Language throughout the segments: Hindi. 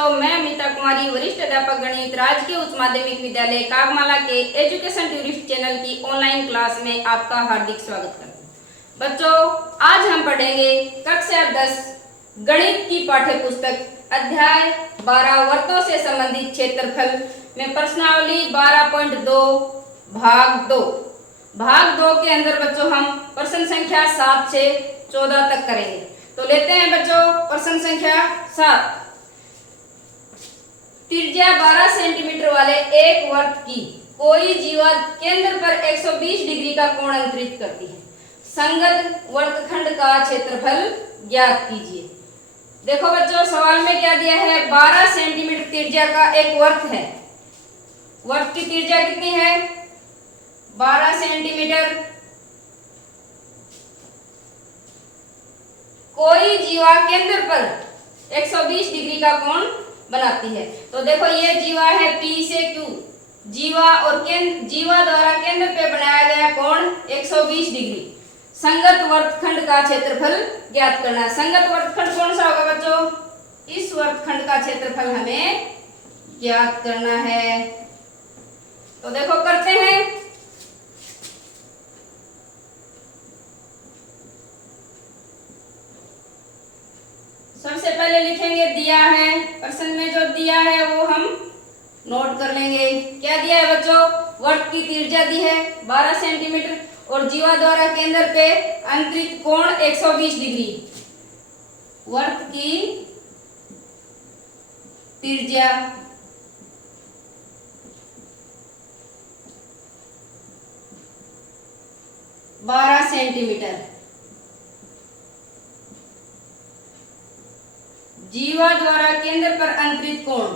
बच्चों, मैं अमिता कुमारी, वरिष्ठ अध्यापक गणित, राजकीय उच्च माध्यमिक विद्यालय कागमाला के एजुकेशन टूरिस्ट चैनल की ऑनलाइन क्लास में आपका हार्दिक स्वागत करती हूँ। बच्चों, आज हम पढ़ेंगे कक्षा 10 गणित की पाठ्य पुस्तक अध्याय 12 वर्तों से संबंधित क्षेत्रफल में प्रश्नावली 12.2 भाग 2। भाग 2 के अंदर बच्चों हम प्रश्न संख्या 7 से 14 तक करेंगे। तो लेते हैं बच्चों प्रश्न संख्या 7। त्रिज्या 12 सेंटीमीटर वाले एक वर्त की कोई जीवा केंद्र पर 120 डिग्री का कोण अंतरित करती है। संगत वर्तखंड का क्षेत्रफल ज्ञात कीजिए। देखो बच्चों, सवाल में क्या दिया है, 12 सेंटीमीटर त्रिज्या का एक वर्त है। वर्त की त्रिज्या कितनी है? 12 सेंटीमीटर। कोई जीवा केंद्र पर 120 डिग्री का कोण बनाती है। तो देखो ये जीवा है P से Q। जीवा और जीवा द्वारा केंद्र पे बनाया गया कोण 120 डिग्री। संगत वर्तखंड का क्षेत्रफल ज्ञात करना है। संगत वर्तखंड कौन सा होगा बच्चों? इस वर्तखंड का क्षेत्रफल हमें ज्ञात करना है। तो देखो करते हैं। सबसे पहले लिखेंगे दिया है, प्रश्न में जो दिया है वो हम नोट कर लेंगे। क्या दिया है बच्चों? वर्त की त्रिज्या दी है 12 सेंटीमीटर और जीवा द्वारा केंद्र पे अंतरित कोण 120 डिग्री। वर्त की त्रिज्या 12 सेंटीमीटर, जीवा द्वारा केंद्र पर अंतरित कोण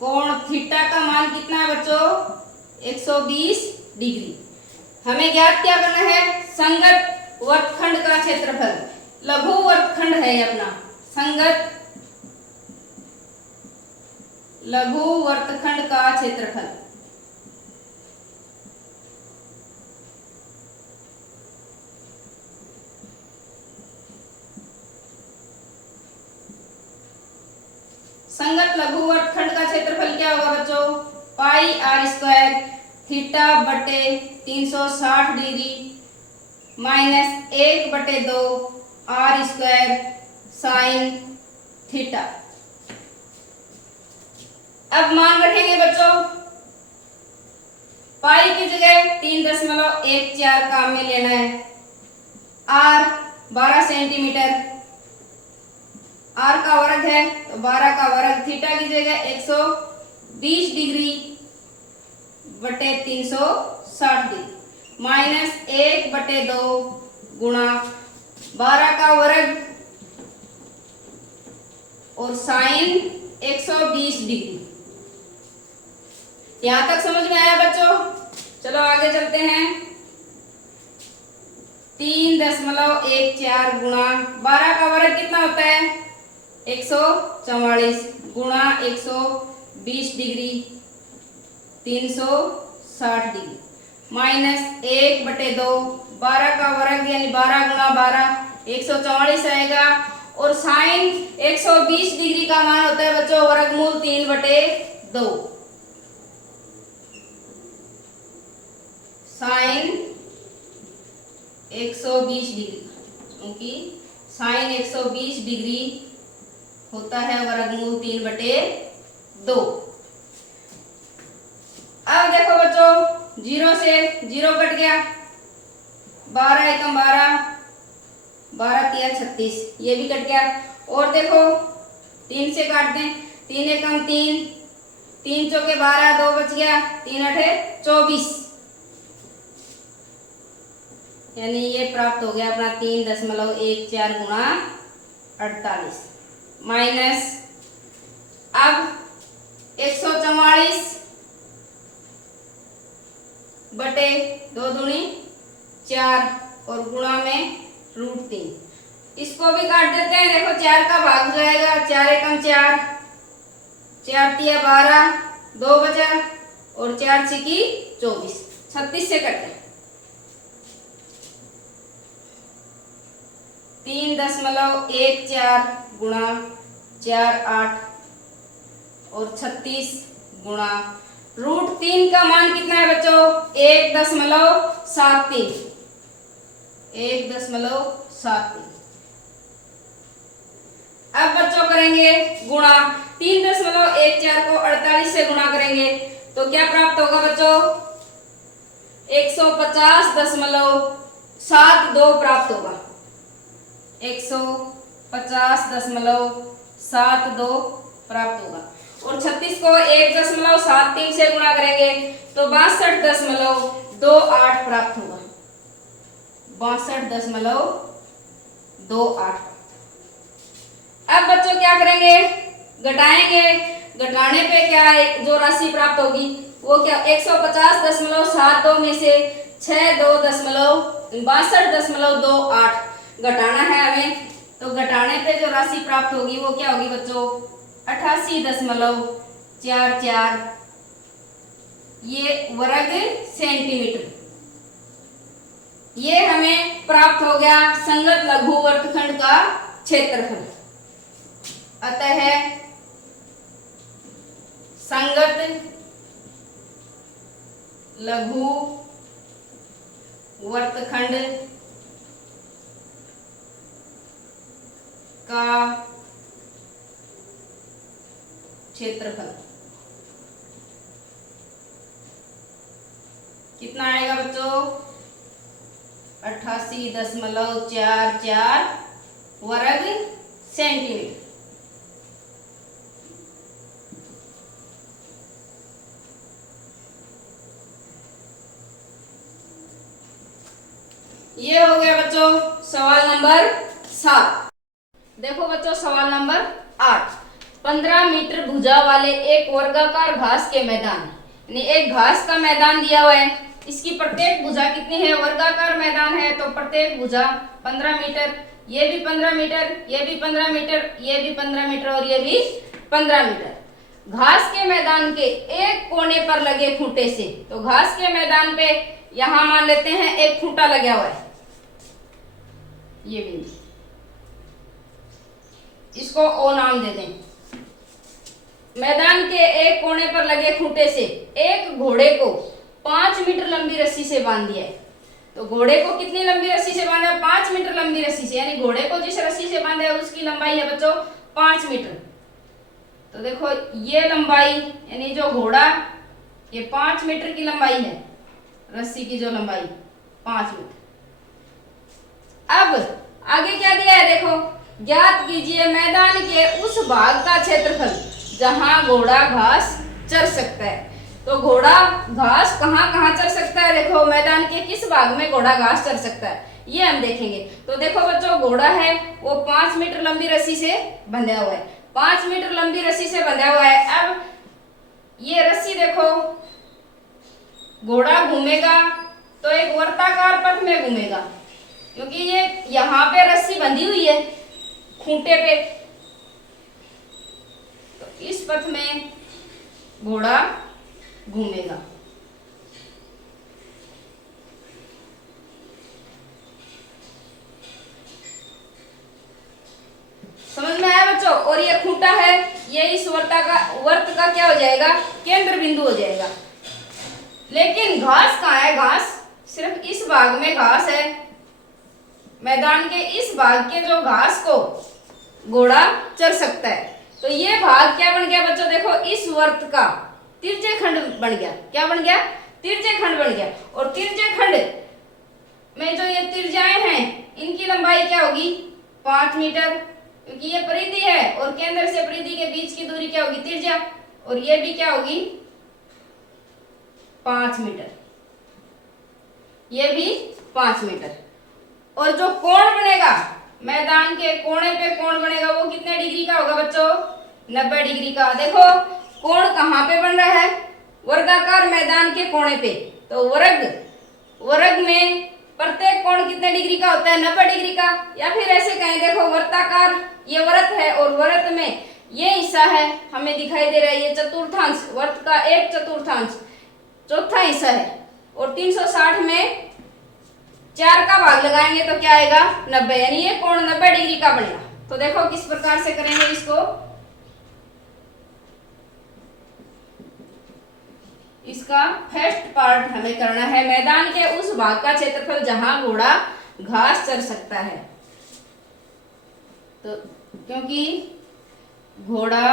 कोण थीटा का मान कितना है बच्चों? 120 डिग्री। हमें ज्ञात क्या करना है? संगत वर्तखंड का क्षेत्रफल। लघु वर्तखंड है अपना। संगत लघु वर्तखंड का क्षेत्रफल। संगत लघु वर्तखंड का क्षेत्रफल क्या होगा बच्चों? पाई आर स्क्वायर थीटा बटे 360 degree minus 1/2 R square sine theta. अब मान रखेंगे बच्चों, पाई की जगह 3.14 काम में लेना है। आर 12 सेंटीमीटर, आर का वर्ग है तो 12 का वर्ग, थीटा की जगह 120 डिग्री बटे 360 डिग्री माइनस 1/2 गुणा 12 का वर्ग और साइन 120 डिग्री। यहां तक समझ में आया बच्चों? चलो आगे चलते हैं। 3.14 गुणा 12 का वर्ग कितना होता है? 144 गुणा 120 डिग्री 360 डिग्री माइनस 1/2 12 का वर्ग यानी 12 गुणा 12 144 आएगा और साइन 120 डिग्री का मान होता है बच्चों वर्गमूल 3/2। साइन 120 डिग्री, क्योंकि साइन 120 डिग्री होता है वर्गमूल 3/2। अब देखो बच्चों, 0 से 0 कट गया, 12 एकम 12, 12 तिया 36, ये भी कट गया। और देखो 3 से काट दें, 3 एकम 3, 3 चौके 12, 2 बच गया, 3 अठे 24, यानी ये प्राप्त हो गया अपना 3.14 गुणा 48 माइनस, अब 144 बटे 2 दूनी 4 और गुणा में √3। इसको भी काट देते हैं। देखो 4 का भाग हो जाएगा, 4 एकम 4, 4 तिया 12, 2 बचा और 4 छिकी 24, 36 से कटे। 3.14 गुणा 4 8 और 36 गुणा √3 का मान कितना है बच्चों? 1.73, 1.73। अब बच्चों करेंगे गुणा 3.14 को 48 से गुणा करेंगे तो क्या प्राप्त होगा बच्चों? 150.72 प्राप्त होगा, 150.72 प्राप्त होगा। और 36 को 1.73 से गुणा करेंगे तो 62.28 प्राप्त होगा, 62.28। अब बच्चों क्या करेंगे? घटाएंगे। घटाने पे क्या है जो राशि प्राप्त होगी वो क्या? 150.72 में से 62.28 घटाना है हमें, तो घटाने पे जो राशि प्राप्त होगी वो क्या होगी बच्चों? 88.44 ये वर्ग सेंटीमीटर। ये हमें प्राप्त हो गया संगत लघु वर्तखंड का क्षेत्रफल। अतः संगत लघु वर्तखंड का क्षेत्रफल कितना आएगा बच्चों? 88.44 वर्ग सेंटीमीटर। ये हो गया बच्चों सवाल नंबर 7। देखो बच्चों सवाल नंबर 8। 15 मीटर भुजा वाले एक वर्गाकार घास के मैदान, यानी एक घास का मैदान दिया हुआ है। इसकी प्रत्येक भुजा कितनी है? वर्गाकार मैदान है तो प्रत्येक भुजा 15 मीटर, ये भी 15 मीटर, ये भी 15 मीटर, ये भी 15 मीटर और ये भी 15 मीटर। घास के मैदान के एक कोने पर लगे खूंटे से, तो घास के मैदान पे यहां मान लेते हैं एक खूंटा लगा हुआ है, ये बिंदु, इसको ओ नाम दे दें। मैदान के एक कोने पर लगे खूंटे से एक घोड़े को 5 मीटर लंबी रस्सी से बांध दिया है। तो घोड़े को कितनी लंबी रस्सी से बांधा है? 5 मीटर लंबी रस्सी से, यानी घोड़े को जिस रस्सी से बांधा है उसकी लंबाई है बच्चों 5 मीटर। तो देखो ये लंबाई, यानी जो घोड़ा, ये 5 मीटर की लंबाई है, रस्सी की जो लंबाई 5 मीटर। अब आगे क्या दिया है देखो, ज्ञात कीजिए मैदान के उस भाग का क्षेत्रफल जहां घोड़ा घास चर सकता है। तो घोड़ा घास कहां कहां चर सकता है? देखो मैदान के किस भाग में घोड़ा घास चर सकता है ये हम देखेंगे। तो देखो बच्चों घोड़ा है वो 5 मीटर लंबी रस्सी से बंधा हुआ है, 5 मीटर लंबी रस्सी से बंधा हुआ है। अब ये रस्सी देखो, घोड़ा घूमेगा तो एक वर्ताकार पथ में घूमेगा, क्योंकि ये यहाँ पे रस्सी बंधी हुई है खूंटे पे, तो इस पथ में घोड़ा घूमेगा। समझ में आया बच्चों? और ये खूंटा है, ये इस वर्त का क्या हो जाएगा? केंद्र बिंदु हो जाएगा। लेकिन घास कहाँ है? घास सिर्फ इस भाग में घास है, मैदान के इस भाग के जो घास को घोड़ा चर सकता है। तो ये भाग क्या बन गया बच्चों? देखो इस वर्त का तिरछे खंड बन गया। क्या बन गया? तिरछे खंड बन गया। और तिरछे खंड में जो ये तिरछाएं हैं इनकी लंबाई क्या होगी? 5 मीटर, क्योंकि ये परिधि है और केंद्र से परिधि के बीच की दूरी क्या होगी? तिरछा। और ये भी क्या होगी? 5 मीटर, ये भी 5 मीटर। और जो कोण बनेगा मैदान के कोने पे, कोण बनेगा वो कितने डिग्री का होगा बच्चों? 90 डिग्री का। देखो कोण कहाँ पे बन रहा है? वर्गाकार मैदान के कोने पे। तो वर्ग में प्रत्येक कोण कितने डिग्री का होता है? 90 डिग्री का। या फिर ऐसे कहें, देखो वर्ताकार ये वृत्त है और वृत्त में ये हिस्सा है हमें दिखाई दे रहा है, ये चतुर्थांश, वृत्त का एक चतुर्थांश चौथा हिस्सा है, और 360 में 4 का भाग लगाएंगे तो क्या आएगा? 90, यानी ये कोण 90 डिग्री का बनेगा। तो देखो किस प्रकार से करेंगे इसको। इसका फर्स्ट पार्ट हमें करना है मैदान के उस भाग का क्षेत्रफल जहां घोड़ा घास चर सकता है। तो क्योंकि घोड़ा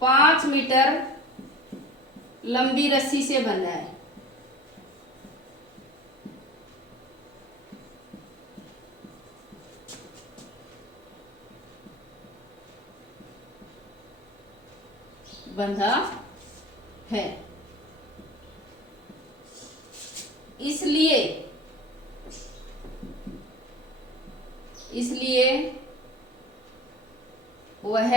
5 मीटर लंबी रस्सी से बना है, बंधा है, इसलिए वह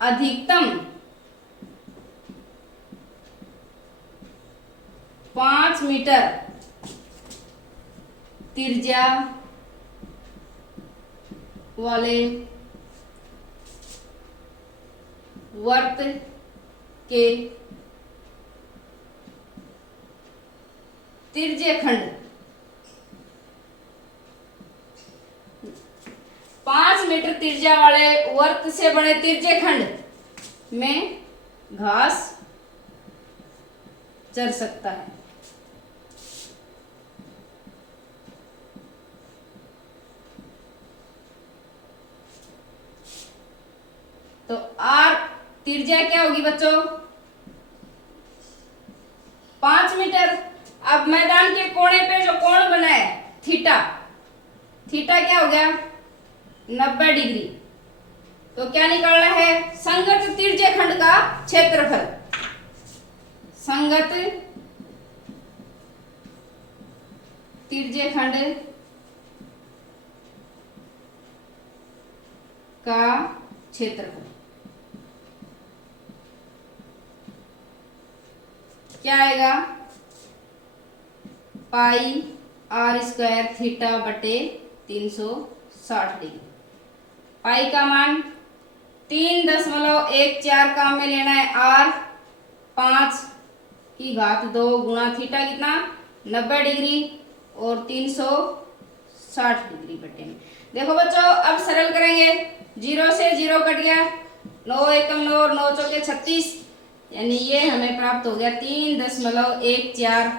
अधिकतम 5 मीटर त्रिज्या वाले वर्त के तिर्यखंड 5 मीटर त्रिज्या वाले वर्त से बने तिर्यखंड में घास चर सकता है। तो आर त्रिज्या क्या होगी बच्चों? 5 मीटर। अब मैदान के कोने पे जो कोण बना है थीटा, थीटा क्या हो गया? 90 डिग्री। तो क्या निकालना है? संगत तिर्यखंड का क्षेत्रफल। संगत तिर्यखंड का क्षेत्रफल क्या आएगा? पाई आर स्क्वायर थीटा बटे 360 डिग्री। पाई का मान 3.14 काम में लेना है। आर 5 की घात 2 गुणा थीटा कितना? 90 डिग्री और 360 डिग्री बटे में। देखो बच्चों अब सरल करेंगे। 0 से 0 कट गया, 9 एकम 9 और 9 चौके 36, यानी ये हमें प्राप्त हो गया 3.14।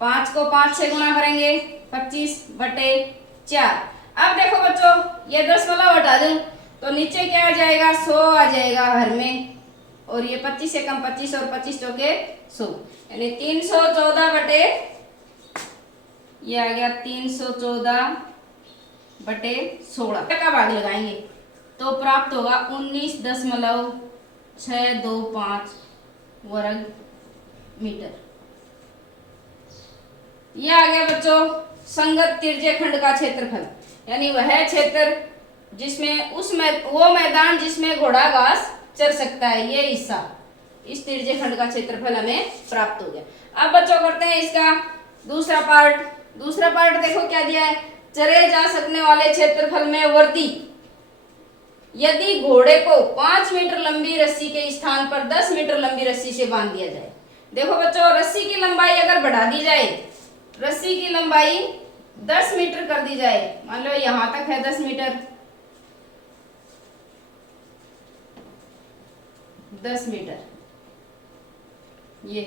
5 को 5 से गुणा करेंगे 25 बटे 4। अब देखो बच्चों ये 10 हटा दूं तो नीचे क्या आ जाएगा? 100 आ जाएगा हर में, और ये 25 से कम 25 और 25 चौके 100, यानी 314 बटे, ये आ गया 314 बटे 16 का भाग लगाएंगे तो प्राप्त होगा 19.625 वर्ग मीटर। यह आ गया बच्चों संगत तिर्यखंड का क्षेत्रफल, यानी वह क्षेत्र जिसमें वो मैदान जिसमें घोड़ा घास चर सकता है, ये हिस्सा, इस तिर्यखंड का क्षेत्रफल हमें प्राप्त हो गया। अब बच्चों करते हैं इसका दूसरा पार्ट। दूसरा पार्ट देखो क्या दिया है? चरे जा सकने वाले क्षेत्रफल में वृद्धि यदि घोड़े को 5 मीटर लंबी रस्सी के स्थान पर 10 मीटर लंबी रस्सी से बांध दिया जाए। देखो बच्चों रस्सी की लंबाई अगर बढ़ा दी जाए, रस्सी की लंबाई 10 मीटर कर दी जाए, मान लो यहां तक है 10 मीटर, 10 मीटर ये,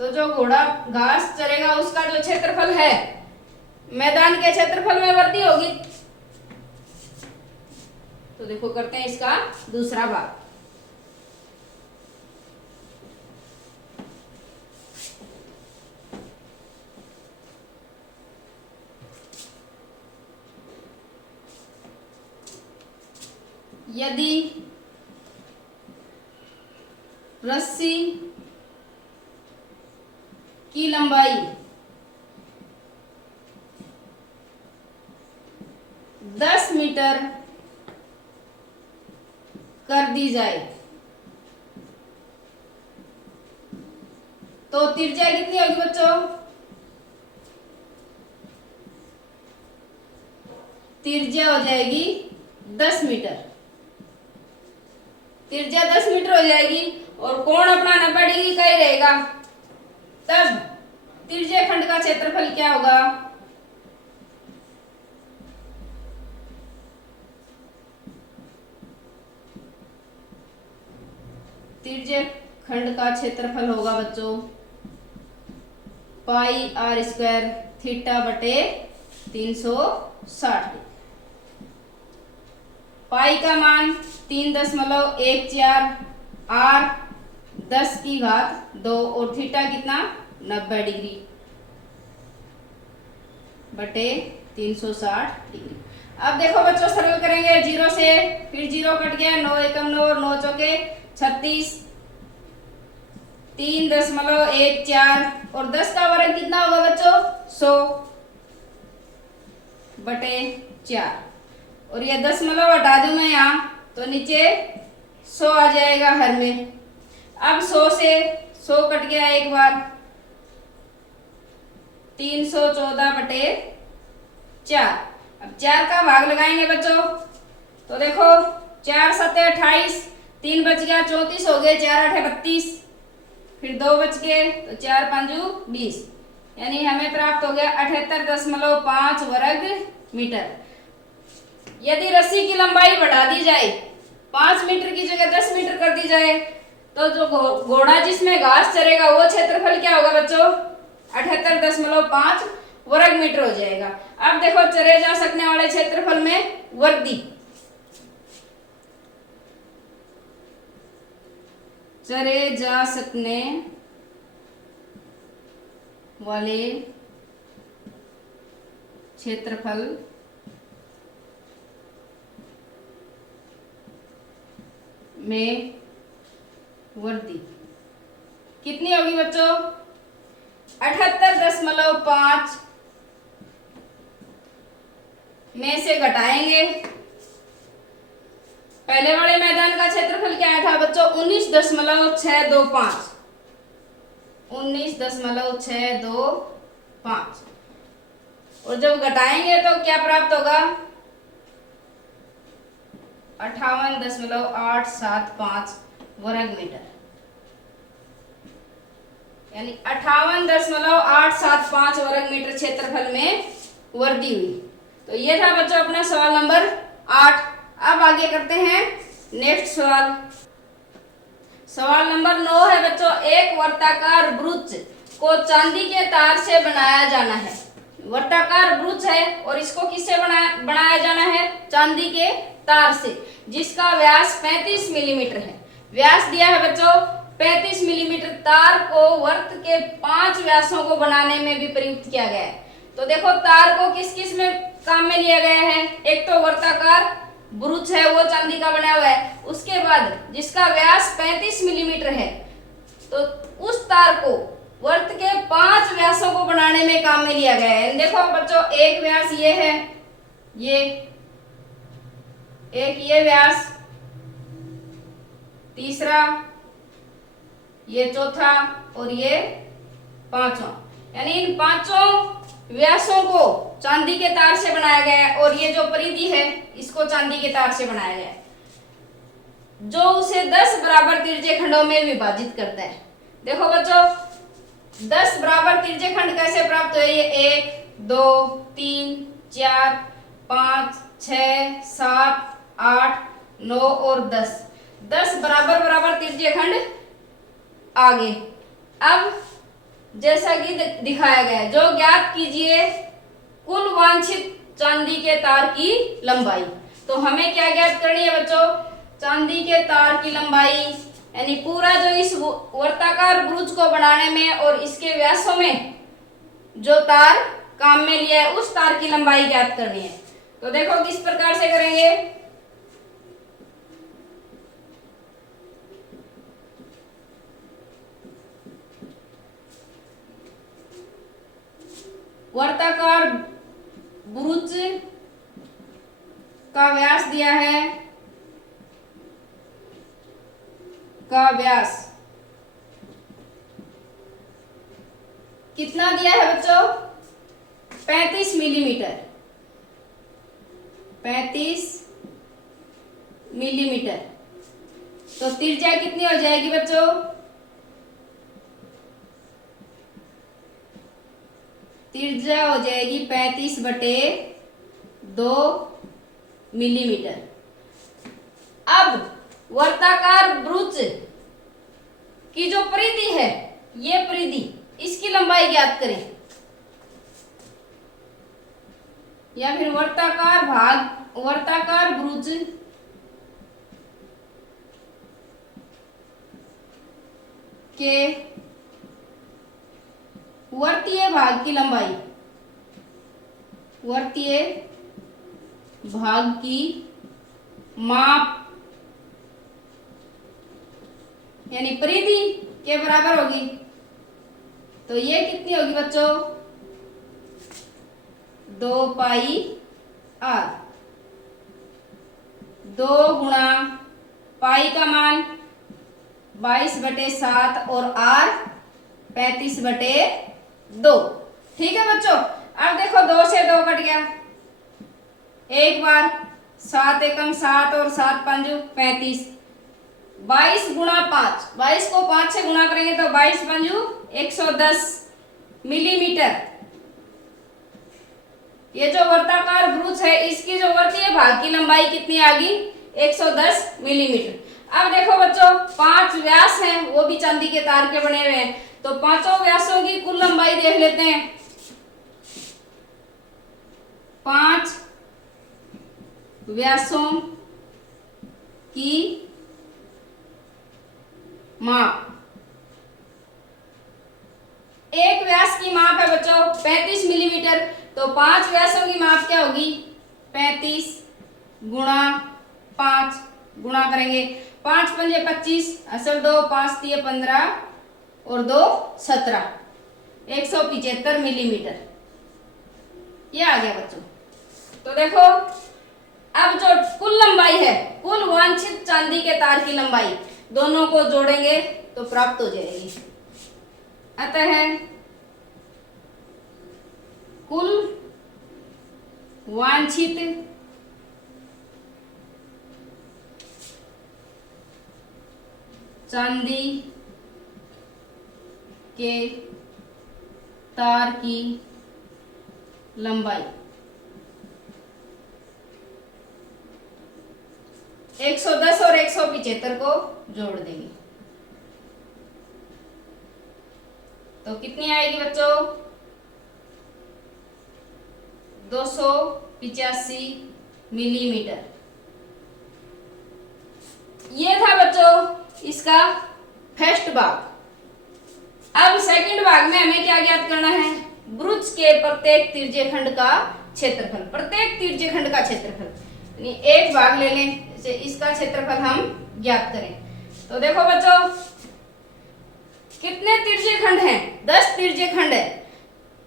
तो जो घोड़ा घास चरेगा उसका जो क्षेत्रफल है मैदान के क्षेत्रफल में वृद्धि होगी। तो देखो करते हैं इसका दूसरा भाग। यदि रस्सी की लंबाई 10 मीटर कर दी जाए तो त्रिज्या कितनी होगी बच्चों? त्रिज्या हो जाएगी 10 मीटर। त्रिज्या 10 मीटर हो जाएगी और कोण अपना 90 डिग्री का ही रहेगा। तब त्रिज्या खंड का क्षेत्रफल क्या होगा? त्रिज्या खंड का क्षेत्रफल होगा बच्चों पाई आर स्क्वायर थीटा बटे 360। पाई का मान 3.14, आर 10 की घात 2 और थीटा कितना 90 डिग्री बटे 360 डिग्री। अब देखो बच्चों सरल करेंगे 0 से, फिर 0 कट गया, 9 एकम 9 और 9 चौके 36, 3.14 और 10 का वर्ग कितना होगा बच्चों 100 बटे 4 और ये 10 हटा दूं मैं यहाँ तो नीचे 100 आ जाएगा हर में। अब 100 से 100 कट गया एक बार, 314 बटे 4। अब 4 का भाग लगाएंगे बच्चों तो देखो 4 सत्ते 28, 3 बच गया 34 हो गए, 4 आठे 32, फिर 2 बच गए तो 4 पंजू 20, यानी हमें प्राप्त हो गया 78.5 वर्ग मीटर। यदि रस्सी की लंबाई बढ़ा दी जाए, 5 मीटर की जगह 10 मीटर कर दी जाए तो जो घोड़ा जिसमें घास चरेगा वो क्षेत्रफल क्या होगा बच्चों 78.5 वर्ग मीटर हो जाएगा। अब देखो चरे जा सकने वाले क्षेत्रफल में वर्दी, चरे जा सकने वाले क्षेत्रफल में वर्दी कितनी होगी बच्चों 78.5 में से घटाएंगे। पहले वाले मैदान का क्षेत्रफल क्या था बच्चों 19.625, 19.625 और जब घटाएंगे तो क्या प्राप्त होगा 58.875 वर्ग मीटर, यानी 58.875 वर्ग मीटर क्षेत्रफल में वर्दी हुई। तो ये था बच्चों अपना सवाल नंबर 8। अब आगे करते हैं नेक्स्ट सवाल। सवाल नंबर 9 है बच्चों, एक वर्ताकार वृत्त को चांदी के तार से बनाया जाना है। वर्ताकार वृत्त है और इसको किससे बनाया जाना है चांदी के तार से, जिसका व्यास 35 मिलीमीटर है। व्यास दिया है बच्चों 35 मिलीमीटर। तार को वर्त के 5 व्यासों को बनाने में भी प्रयुक्त किया गया है। तो देखो तार को किस किस में काम में लिया गया है, एक तो वर्ताकार ब्रुच है वो चांदी का बना हुआ है, उसके बाद जिसका व्यास 35 मिलीमीटर है तो उस तार को वर्त के 5 व्यासों को बनाने में काम में लिया गया है। देखो बच्चों एक व्यास ये है, ये एक ये व्यास, तीसरा ये चौथा और ये पांचवा, यानी इन 5 व्यासों को चांदी के तार से बनाया गया है और ये जो परिधि है इसको चांदी के तार से बनाया गया है, जो उसे 10 बराबर तिरछे खंडों में विभाजित करता है। देखो बच्चों 10 बराबर तिरछे खंड कैसे प्राप्त हुए, ये 1 2 3 4 5 6 7 8 9 और 10 बराबर बराबर तिरछे खंड आगे। अब जैसा कि दिखाया गया है, जो ज्ञात कीजिए कुल वांछित चांदी के तार की लंबाई। तो हमें क्या ज्ञात करनी है बच्चों, चांदी के तार की लंबाई, यानी पूरा जो इस वर्ताकार ब्रुच को बनाने में और इसके व्यासों में जो तार काम में लिया है उस तार की लंबाई ज्ञात करनी है। तो देखो किस प्रकार से करेंगे, वर्ताकार ब्रुच का व्यास दिया है, का व्यास कितना दिया है बच्चों? 35 मिलीमीटर। 35 मिलीमीटर। तो त्रिज्या कितनी हो जाएगी बच्चों? त्रिज्या हो जाएगी 35/2 मिलीमीटर। अब वर्ताकार वृत्त की जो परिधि है, ये परिधि, इसकी लंबाई ज्ञात करें, या फिर वर्ताकार वृत्त के वर्तीय भाग की लंबाई, वर्तीय भाग की माप यानी परिधि के बराबर होगी। तो ये कितनी होगी बच्चों? 2 पाई r। 2 गुणा पाई का मान 22/7 और r 35/2। ठीक है बच्चों। अब देखो 2 से 2 कट गया, एक बार 7 एकम 7 और 7 पंजू 35। 22 गुणा 5, 22 को 5 से गुणा करेंगे तो 22 पंजू 110 मिलीमीटर। ये जो वर्ताकार वृत्त है, इसकी जो वर्तीय भाग की लंबाई कितनी आ गई? 110 मिलीमीटर। अब देखो बच्चों, 5 व्यास हैं, वो भी चांदी के तार के बने हुए हैं, तो पांचों व्यासों की कुल लंबाई देख लेते हैं। 5 व्यासों की माप, एक व्यास की माप है बच्चों 35 मिलीमीटर, तो 5 व्यासों की माप क्या होगी? 35 गुणा 5 गुणा करेंगे, 5 पंजे 25, असल 2, 5 तिये 15 और 2 17, 175 मिलीमीटर। ये आ गया बच्चों। तो देखो, अब जो कुल लंबाई है, कुल वांछित चांदी के तार की लंबाई, दोनों को जोड़ेंगे तो प्राप्त हो जाएगी। अतः कुल वांछित चांदी के तार की लंबाई 110 और 175 को जोड़ देंगे तो कितनी आएगी बच्चों? 285 मिलीमीटर। ये था बच्चों इसका फर्स्ट भाग। अब सेकंड भाग में हमें क्या ज्ञात करना है? वृत्त के प्रत्येक तिर्यखंड का क्षेत्रफल। प्रत्येक तिर्यखंड का क्षेत्रफल यानी एक भाग ले लें, जैसे इसका क्षेत्रफल हम ज्ञात करें। तो देखो बच्चों, कितने तिर्यखंड हैं? 10 तिर्यखंड है।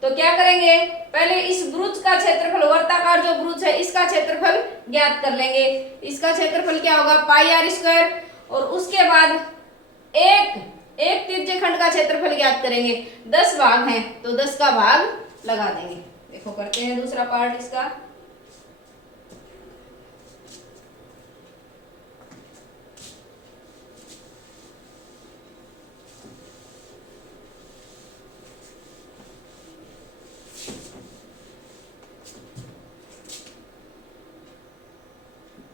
तो क्या करेंगे? पहले इस वृत्त का क्षेत्रफल, वर्ताकार जो वृत्त है, इसका क्षेत्रफल ज्ञात कर लेंगे। इसका क्षेत्रफल क्या होगा? पाई आर स्क्वायर। और उसके बाद एक तिर्यखंड का क्षेत्रफल ज्ञात करेंगे। 10 भाग हैं तो 10 का भाग लगा देंगे। देखो करते हैं दूसरा पार्ट इसका।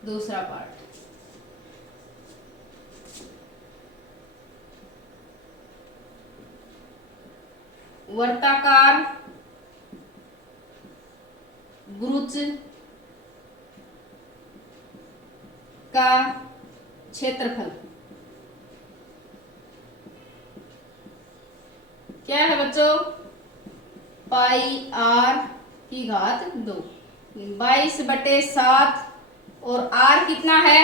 दूसरा पार्ट, वर्ताकार वृत्त का क्षेत्रफल क्या है बच्चों? पाई आर की घात 2। 22/7 और r कितना है?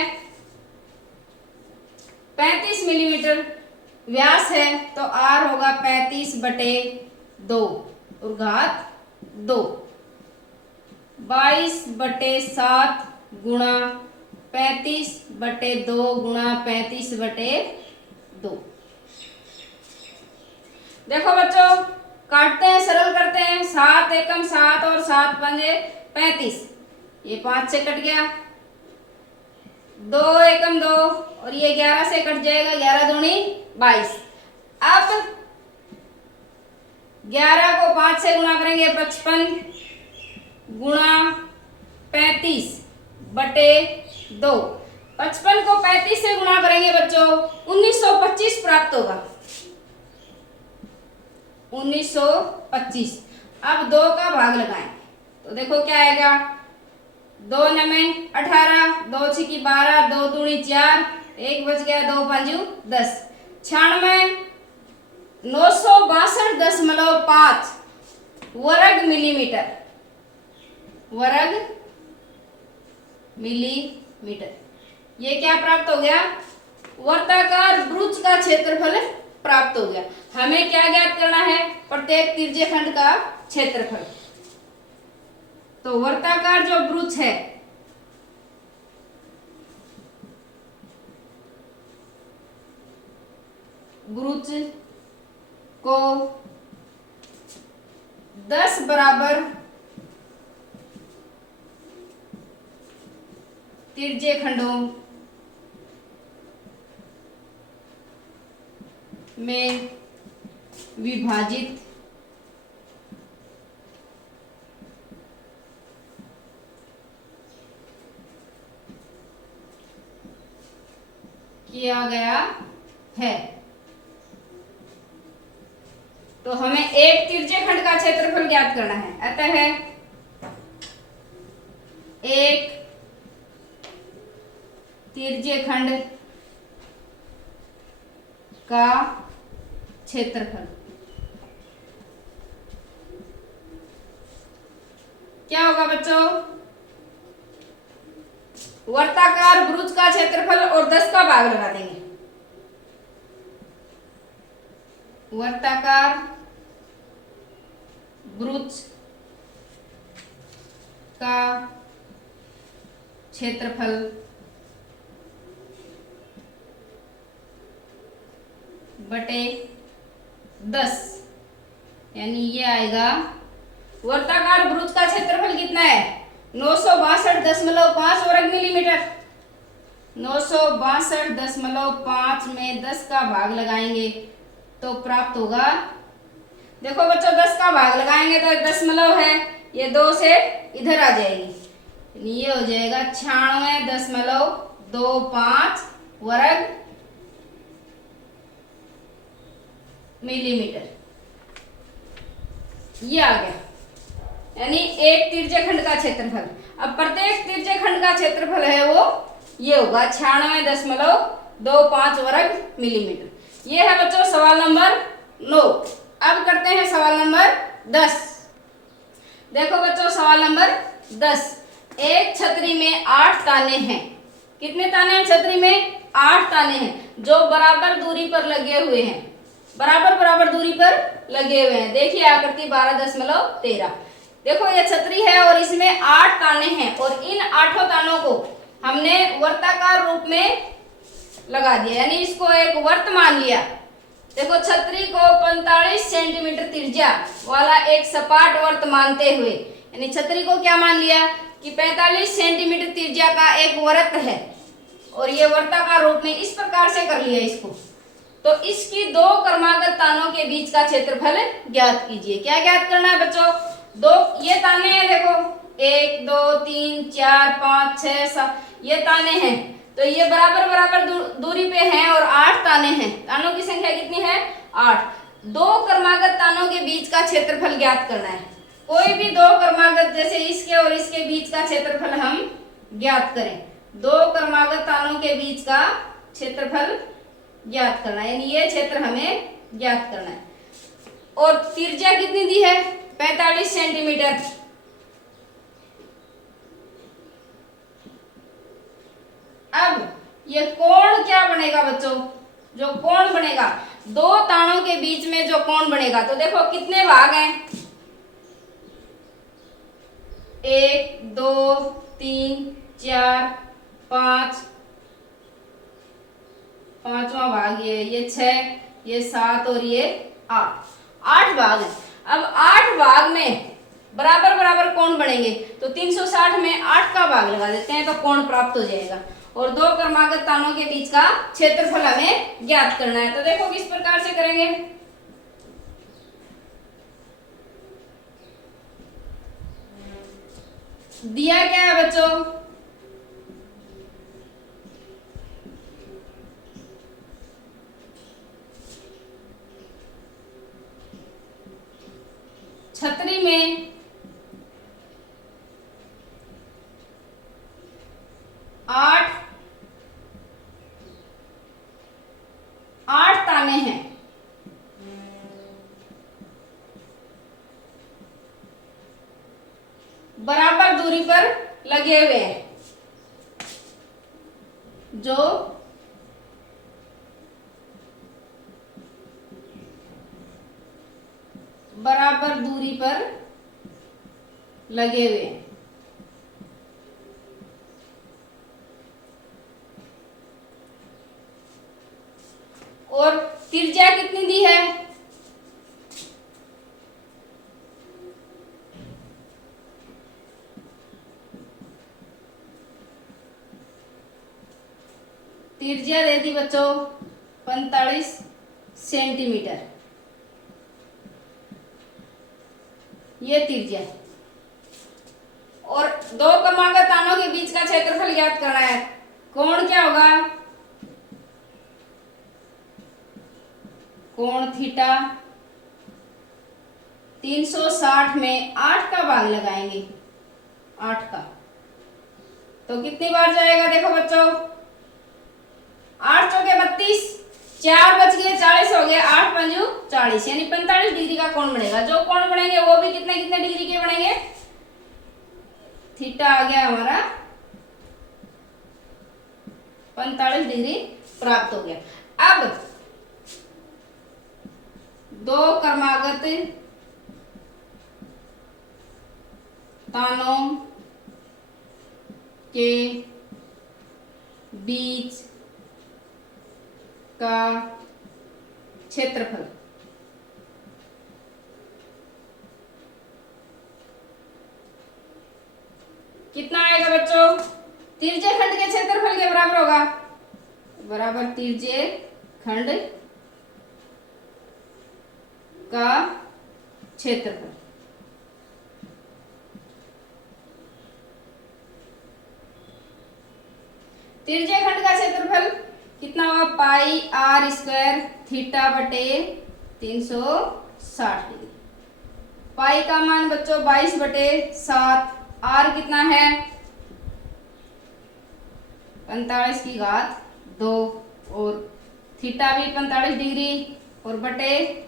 35 मिलीमीटर व्यास है, तो r होगा 35/2 और घात 2। 22/7 गुणा 35/2 गुणा 35/2। देखो बच्चों, काटते हैं, सरल करते हैं। 7 एकम 7 और 7 पंजे 35, ये 5 से कट गया। 2 एकम 2 और ये 11 से कट जाएगा, 11 दूनी 22। अब 11 को 5 से गुणा करेंगे, 55 गुणा 35 बटे 2। 55 को 35 से गुणा करेंगे बच्चों, 1925 प्राप्त होगा। 1925। अब 2 का भाग लगाएं तो देखो क्या आएगा, 2 नमे 18, 2 छिकी 12, 2 दूनी 4, 1 बच गया, 2 पंजू 10। 96 962.5 वर्ग मिलीमीटर, वर्ग मिलीमीटर। ये क्या प्राप्त हो गया, वर्ताकार वृत्त का क्षेत्रफल प्राप्त हो गया। हमें क्या ज्ञात करना है, प्रत्येक त्रिज्यखंड का क्षेत्रफल। तो वर्ताकार जो वृत्त है, वृत्त को 10 बराबर त्रिज्यखंडों में विभाजित किया गया है। तो हमें एक त्रिज्यखंड का क्षेत्रफल ज्ञात करना है। अतः एक त्रिज्यखंड का क्षेत्रफल क्या होगा बच्चों, वर्ताकार वृत्त का क्षेत्रफल और 10 का भाग लगा देंगे। वर्ताकार वृत्त का क्षेत्रफल बटे 10, यानी ये आएगा, वर्ताकार वृत्त का क्षेत्रफल कितना है, 962.5 वर्ग मिलीमीटर। 962.5 में 10 का भाग लगाएंगे तो प्राप्त होगा, देखो बच्चों 10 का भाग लगाएंगे तो दशमलव है, ये 2 से इधर आ जाएगी, ये हो जाएगा 96.25 वर्ग मिलीमीटर। ये आ गया, यानी एक त्रिज्यखंड का क्षेत्रफल। अब प्रत्येक त्रिज्यखंड का क्षेत्रफल है वो ये होगा 96.25 वर्ग मिलीमीटर। ये है बच्चों सवाल नंबर 9। अब करते हैं सवाल नंबर 10। देखो बच्चों सवाल नंबर 10, एक छतरी में 8 ताने हैं। कितने ताने हैं छतरी में, 8 ताने हैं जो बराबर दूरी पर लगे हुए हैं, बराबर दूरी पर लगे हुए हैं। देखिए आकृति 12.13। देखो ये छतरी है और इसमें 8 ताने हैं और इन 8 तानों को हमने वर्ताकार रूप में लगा दिया, यानी इसको एक वर्त मान लिया। देखो छतरी को 45 सेंटीमीटर त्रिज्या वाला एक सपाट वर्त मानते हुए, यानी छतरी को क्या मान लिया कि 45 सेंटीमीटर त्रिज्या का एक वर्त है और ये वर्ताकार रूप में इस प्रकार से कर लिया इसको। तो इसकी 2 क्रमागत तानों के बीच का क्षेत्रफल ज्ञात कीजिए। क्या ज्ञात करना है बच्चों, 2 ये ताने हैं, देखो 1 2 3 4 5 6 7 ये ताने हैं, तो ये बराबर दूरी पे हैं और 8 ताने हैं। तानों की संख्या कितनी है, 8। 2 क्रमागत तानों के बीच का क्षेत्रफल ज्ञात करना है। कोई भी 2 क्रमागत, जैसे इसके और इसके बीच का क्षेत्रफल हम ज्ञात करें, 2 क्रमागत तानों के बीच का क्षेत्रफल ज्ञात करना है, यानी ये क्षेत्र हमें ज्ञात करना है। और त्रिज्या कितनी दी है, 45 सेंटीमीटर। अब ये कोण क्या बनेगा बच्चों, जो कोण बनेगा 2 तानों के बीच में जो कोण बनेगा, तो देखो कितने भाग हैं, 1 2 3 4 5, पांचवा भाग ये 6, ये 7 और ये 8 भाग है। अब 8 भाग में बराबर बराबर कोण बनेंगे, तो 360 में 8 का भाग लगा देते हैं तो कोण प्राप्त हो जाएगा। और दो क्रमागत तानों के बीच का क्षेत्रफल हमें ज्ञात करना है। तो देखो किस प्रकार से करेंगे। दिया क्या है बच्चों, छतरी में 8 ताने हैं। बराबर दूरी पर लगे हुए हैं, जो बराबर दूरी पर लगे हुए हैं। और त्रिज्या कितनी दी है, त्रिज्या दे दी बच्चों 45 सेंटीमीटर, ये त्रिज्या। और दो क्रमागत तानों के बीच का क्षेत्रफल ज्ञात करना है। कोण क्या होगा, कोण थीटा 360 में 8 का भाग लगाएंगे, 8 का, तो कितनी बार जाएगा देखो बच्चों, 8 चौके 32, 4 बच गए, 40 हो गए, 8 पंजू 40, यानी 45 डिग्री का कोण बनेगा। जो कोण बनेंगे वो भी कितने कितने डिग्री के बनेंगे, थीटा आ गया हमारा 45 डिग्री प्राप्त हो गया। अब दो क्रमागत तानों के बीच का क्षेत्रफल कितना आएगा बच्चों, तिर्जे खंड के क्षेत्रफल के बराबर होगा, बराबर तिर्जे खंड का क्षेत्रफल। तिर्जे खंड का क्षेत्रफल कितना हुआ, पाई आर स्क्वायर थीटा बटे 360 डिग्री। पाई का मान बच्चों 22 बटे 7, आर कितना है 45 की घात 2, और थीटा भी 45 डिग्री और बटे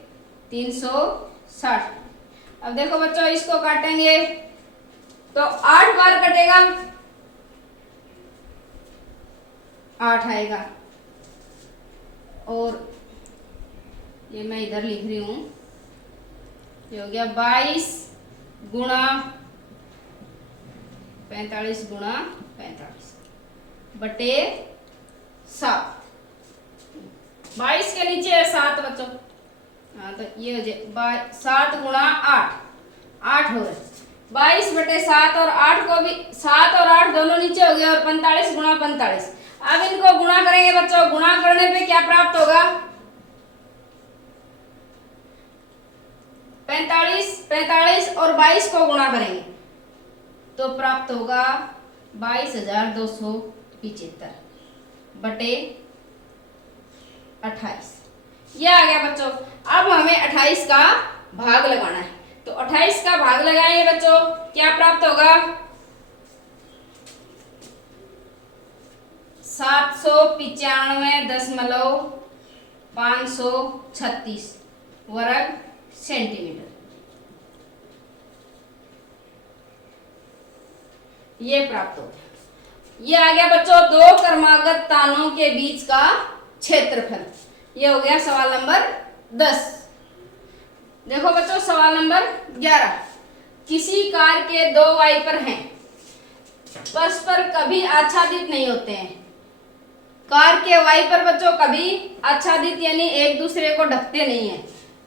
360। अब देखो बच्चों इसको काटेंगे तो 8 बार कटेगा, 8 आएगा, और ये मैं इधर लिख रही हूं, ये हो गया 22 गुणा 45 गुणा 45 बटे 7। 22 के नीचे है 7 बच्चों, हाँ तो ये हो जाए 7 गुणा 8, 8 हो गए, 22 बटे 7, और 8 को भी 7 और 8 दोनों नीचे हो गए, और 45 गुणा 45। अब इनको गुणा करेंगे बच्चों, गुणा करने पे क्या प्राप्त होगा, 45 और 22 को गुणा करेंगे तो प्राप्त होगा 22,275 बटे 28। यह आ गया बच्चों। अब हमें 28 का भाग लगाना है, तो 28 का भाग लगाएंगे बच्चों, क्या प्राप्त होगा, 795.536 वर्ग सेंटीमीटर, ये प्राप्त हो गया। ये आ गया बच्चों दो क्रमागत तानों के बीच का क्षेत्रफल। ये हो गया सवाल नंबर 10। देखो बच्चों सवाल नंबर 11, किसी कार के दो वाइपर हैं, परस्पर कभी आच्छादित नहीं होते हैं। कार के वाइपर बच्चों कभी आच्छादित यानी एक दूसरे को ढकते नहीं है।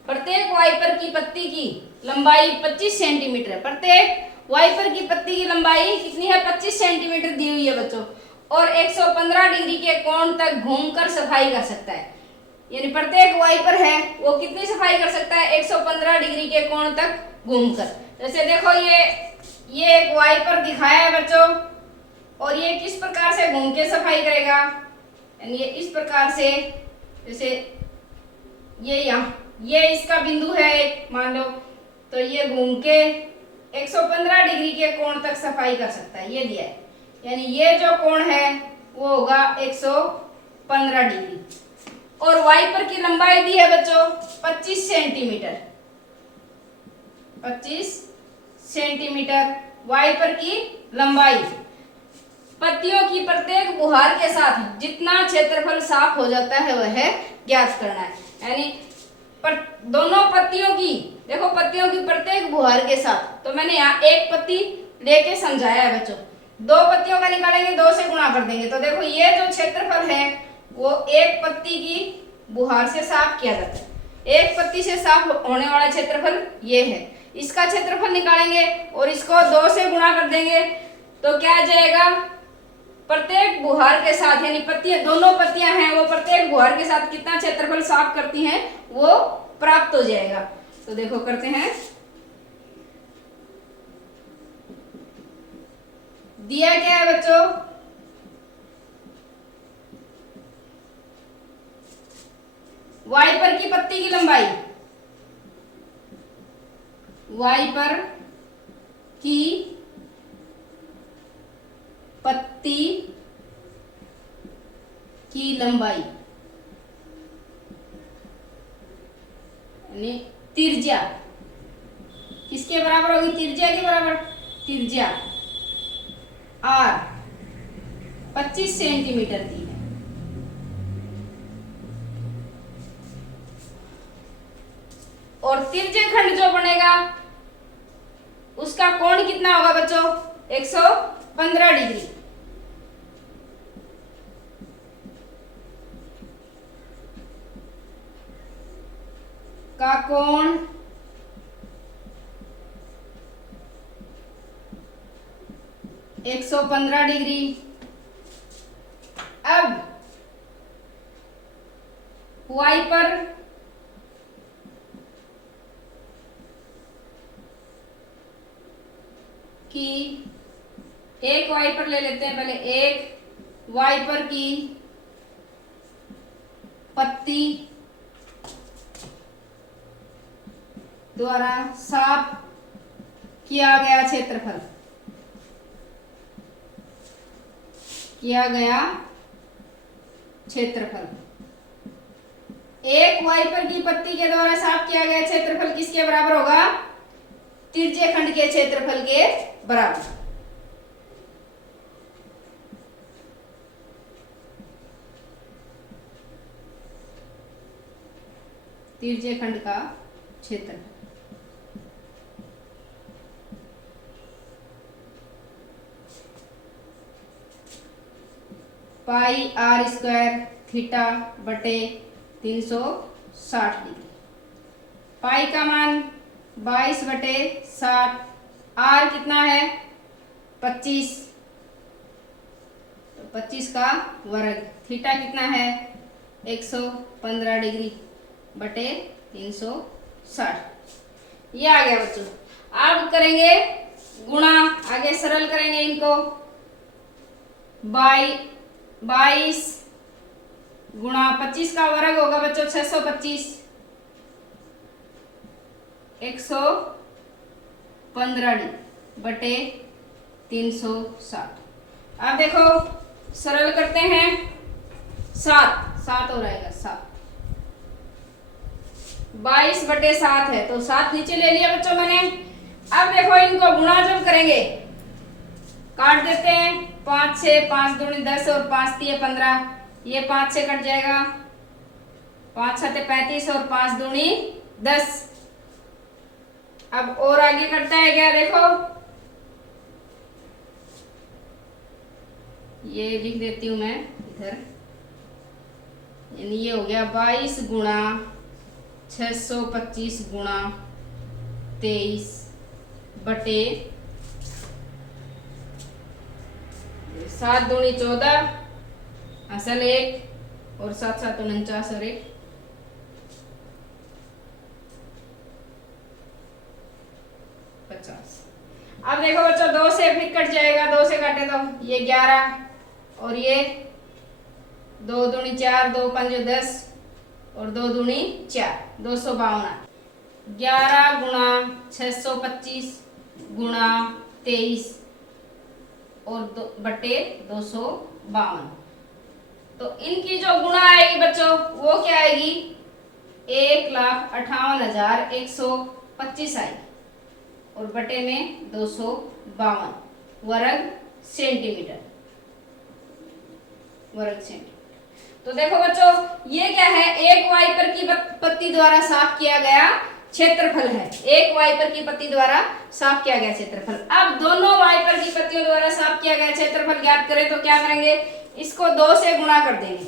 प्रत्येक वाइपर की पत्ती की लंबाई 25 सेंटीमीटर है। प्रत्येक वाइपर की पत्ती की लंबाई कितनी है? 25 सेंटीमीटर दी हुई है बच्चों। और 115 डिग्री के कोण तक घूमकर सफाई कर सकता है। यानी प्रत्येक वाइपर है वो कितनी सफाई कर सकता है? 115 डिग्री के कोण तक घूमकर। जैसे देखो ये एक वाइपर दिखाया है बच्चों, और ये किस प्रकार से घूम के सफाई करेगा? यानी ये इस प्रकार से, जैसे ये इसका बिंदु है एक, मान लो, तो ये घूम के 115 डिग्री के कोण तक सफाई कर सकता है, ये दिया है। यानी ये जो कोण है वो होगा 115 डिग्री। और वाइपर की लंबाई दी है बच्चों 25 सेंटीमीटर। 25 सेंटीमीटर वाइपर की लंबाई। पत्तियों की प्रत्येक बुहार के साथ जितना क्षेत्रफल साफ हो जाता है वह ज्ञात करना है। यानी दोनों पत्तियों की, देखो पत्तियों की प्रत्येक बुहार के साथ, तो मैंने यहाँ एक पत्ती लेके समझाया है बच्चों। दो पत्तियों का निकालेंगे, 2 से गुणा कर देंगे, तो देखो ये जो क्षेत्रफल है वो एक पत्ती की बुहार से साफ किया जाता है। एक पत्ती से साफ होने वाला क्षेत्रफल ये है। इसका क्षेत्रफल निकालेंगे और इसको 2 से गुणा कर देंगे, तो क्या आ जाएगा? प्रत्येक बुहार के साथ, यानी पत्तियां, दोनों पत्तियां हैं वो प्रत्येक बुहार के साथ कितना क्षेत्रफल साफ करती हैं वो प्राप्त हो जाएगा। तो देखो करते हैं, दिया क्या है बच्चों? वाइपर की पत्ती की लंबाई, वाइपर की पत्ती की लंबाई यानी त्रिज्या किसके बराबर होगी? त्रिज्या के बराबर। त्रिज्या R 25 सेंटीमीटर दी है। और त्रिज्य खंड जो बनेगा उसका कोण कितना होगा बच्चों? 115 डिग्री। का कोण 115 डिग्री। अब वाइपर की, एक वाइपर ले लेते हैं पहले, एक वाइपर की पत्ती द्वारा साफ किया गया क्षेत्रफल, किया गया क्षेत्रफल। एक वाइपर की पत्ती के द्वारा साफ किया गया क्षेत्रफल किसके बराबर होगा? त्रिज्य खंड के क्षेत्रफल के बराबर। त्रिज्य खंड का क्षेत्रफल। पाई R स्क्वायर थीटा बटे 360 डिग्री। पाई का मान 22 बटे 60, R कितना है? 25, तो 25 का वर्ग। थीटा कितना है? 115 डिग्री बटे 360। ये आ गया बच्चों। अब करेंगे गुणा, आगे सरल करेंगे इनको। 22 गुणा 25 का वर्ग होगा बच्चों 625, 115 बटे 360। अब देखो सरल करते हैं, 7 हो रहेगा, 7 22 बटे 7 है, तो 7 नीचे ले लिया बच्चों मैंने। अब देखो इनको गुणा जब करेंगे, काट देते हैं, 5 से 5 दूनी 10 और 5 तिये 15, ये 5 से कट जाएगा, 5 7 35 और 5 दूनी 10। अब और आगे कटता है क्या? देखो ये लिख देती हूं मैं इधर, यानी ये हो गया 22 गुणा 625 गुणा 23 बटे 7 दूनी 14 असल 1 और 7 7 49 और 1 50। अब देखो बच्चों 2 से फिर कट जाएगा, 2 से काटे तो ये 11 और ये 2 दूनी 4 2 5 10 और 2 दूनी 4 252। 11 गुणा 625 गुणा 23 और बटे 252। तो इनकी जो गुणा आएगी बच्चों वो क्या आएगी, 1,58,125 आएगी और बटे में 252 वर्ग सेंटीमीटर। तो देखो बच्चों ये क्या है, एक वाइपर की पत्ती द्वारा साफ किया गया क्षेत्रफल है। एक वाइपर की पत्ती द्वारा साफ किया गया क्षेत्रफल। अब दोनों वाइपर की पत्तियों द्वारा साफ किया गया क्षेत्रफल ज्ञात करें तो क्या करेंगे, इसको 2 से गुणा कर देंगे।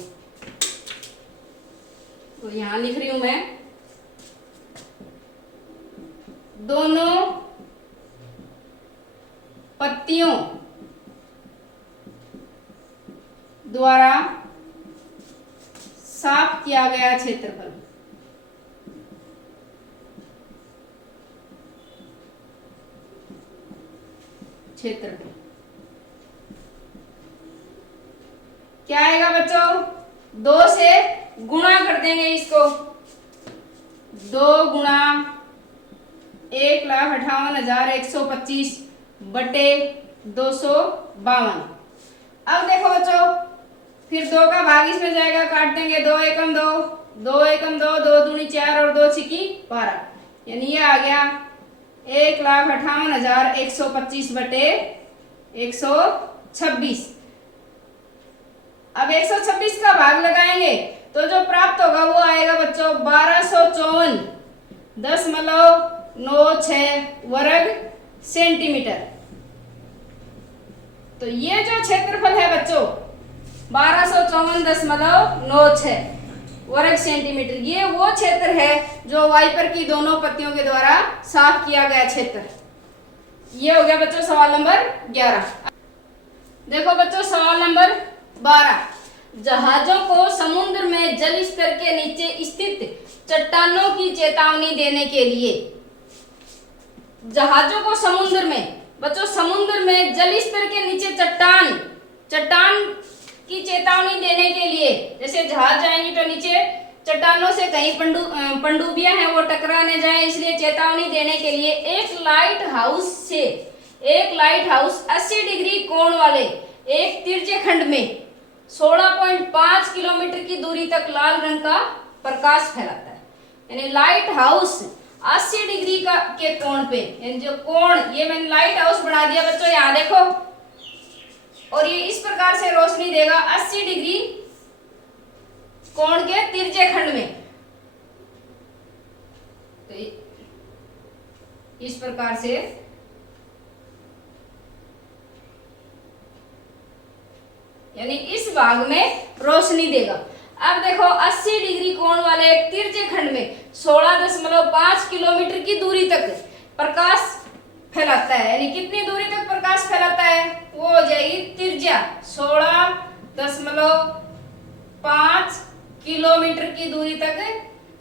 तो यहां लिख रही हूं मैं, दोनों पत्तियों द्वारा साफ किया गया क्षेत्रफल। क्या आएगा बच्चों, 2 से गुणा कर देंगे इसको, 2 गुणा 1,58,125 बटे 252। अब देखो बच्चों फिर 2 का भाग इसमें जाएगा, काट देंगे, 2 एकम 2 2 एकम 2 2 दूनी 4 और 2 छिकी 12, यानी ये आ गया 1,58,125 बटे 126। अब 126 का भाग लगाएंगे तो जो प्राप्त होगा वो आएगा बच्चों 1254.96 वर्ग सेंटीमीटर। तो ये जो क्षेत्रफल है बच्चों 1254.96 वर्ग सेंटीमीटर, ये वो क्षेत्र है जो वाइपर की दोनों पत्तियों के द्वारा साफ किया गया क्षेत्र। ये हो गया बच्चों सवाल नंबर 11। देखो बच्चों सवाल नंबर 12, जहाजों को समुद्र में जल स्तर के नीचे स्थित चट्टानों की चेतावनी देने के लिए, जहाजों को समुद्र में बच्चों समुद्र में जल स्तर के नीचे चट्टान की चेतावनी देने के लिए, जैसे जहाज जाएंगे तो नीचे चट्टानों से कहीं पनडुब्बियां हैं वो टकराने जाए, इसलिए चेतावनी देने के लिए एक लाइट हाउस 80 डिग्री कोण वाले एक तिरछे खंड में 16.5 किलोमीटर की दूरी तक लाल रंग का प्रकाश फैलाता है। यानी लाइट हाउस 80 डिग्री के कोण पे, यानी जो कोण, ये मैंने लाइट हाउस बना दिया बच्चों, यहाँ देखो, और ये इस प्रकार से रोशनी देगा 80 डिग्री कोण के तिरछे खंड में। तो इस प्रकार से यानी इस भाग में रोशनी देगा। अब देखो 80 डिग्री कोण वाले एक तिरछे खंड में 16.5 किलोमीटर की दूरी तक प्रकाश फैलाता है। यानी कितनी दूरी तक प्रकाश फैलाता है, वो हो जाएगी त्रिज्या 16.5 किलोमीटर की दूरी तक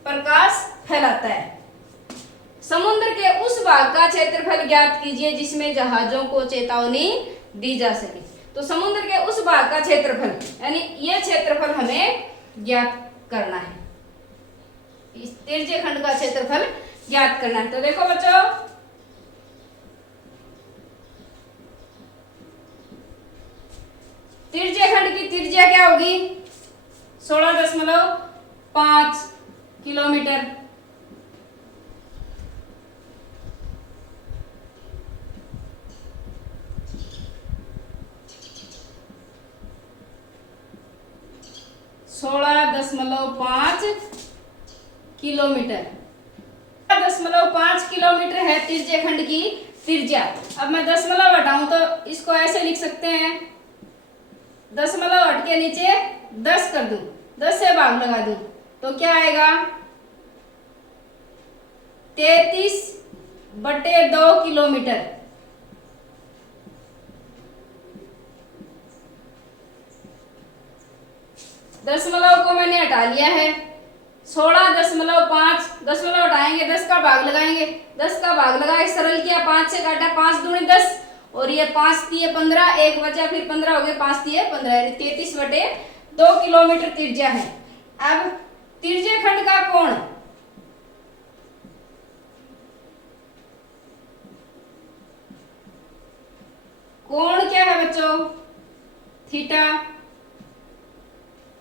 प्रकाश फैलाता है। समुद्र के उस भाग का क्षेत्रफल ज्ञात कीजिए जिसमें जहाजों को चेतावनी दी जा सके। तो समुद्र के उस भाग का क्षेत्रफल, यानी ये क्षेत्रफल हमें ज्ञात करना है, इस तिरछे खंड का क्षेत्रफल ज्ञात करना है। तो देखो बच्चों तिरछे खंड की त्रिज्या क्या होगी, 16.5 किलोमीटर। किलोमीटर 5 किलोमीटर है तिरछे खंड की त्रिज्या। अब मैं दशमलव हटाऊं तो इसको ऐसे लिख सकते हैं, दशमलव हट के नीचे 10 कर दूं, 10 से भाग लगा दूं तो क्या आएगा बटे 2 किलोमीटर। दशमलव को मैंने हटा लिया है। 16.5 दशमलव हटाएंगे, 10 का भाग लगाएंगे, 10 का भाग लगाए सरल किया, 5 से काटा, 5 दूनी 10 और ये 5 तिये 15, एक बचा, फिर 15 हो गए, 5 तिये 15, 33 बटे 2 किलोमीटर त्रिज्या है। अब त्रिज्य खंड का कोण, कोण क्या है बच्चों, थीटा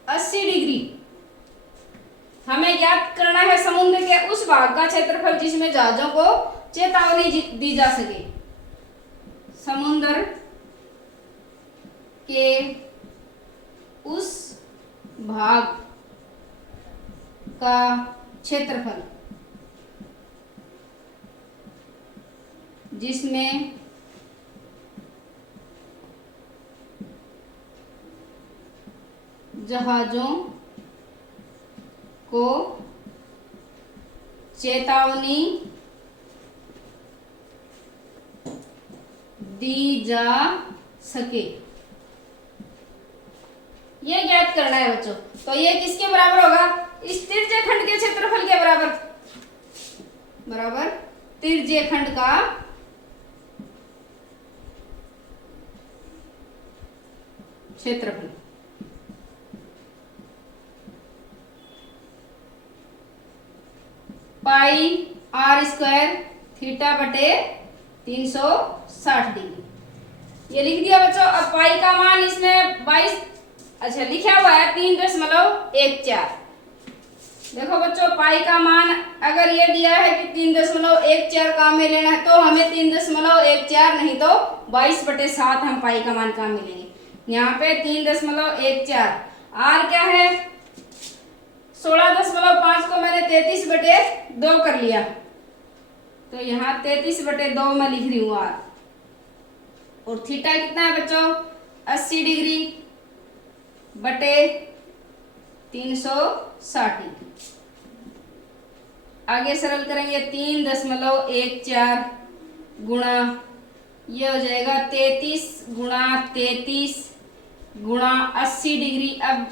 80 डिग्री। हमें ज्ञात करना है समुद्र के उस भाग का क्षेत्रफल जिसमें जहाजों को चेतावनी दी जा सके। समुद्र के उस भाग का क्षेत्रफल जिसमें जहाजों को चेतावनी दी जा सके, ये ज्ञात करना है बच्चों। तो ये किसके बराबर होगा, इस त्रिज्य खंड के क्षेत्रफल के बराबर, बराबर त्रिज्य खंड का क्षेत्रफल। पाई आर स्क्वायर थीटा बटे 360 डिग्री, ये लिख दिया बच्चों। अब पाई का मान इसमें 22, अच्छा लिखा हुआ है 3.14। देखो बच्चों, पाई का मान अगर ये दिया है कि 3.14 काम में लेना है तो हमें 3.14 नहीं तो 22/7 हम पाई का मान काम में लेंगे। यहाँ पे 3.14, आर क्या है 16.5 को मैंने 33/2 कर लिया, तो यहाँ 33/2 में लिख रही हूँ आर। और थीटा कितना है बच्चों, 80 डिग्री बटे 360 डिग्री। आगे सरल करेंगे, 3.14 गुणा ये हो जाएगा 33 गुणा 33 गुणा 80 डिग्री। अब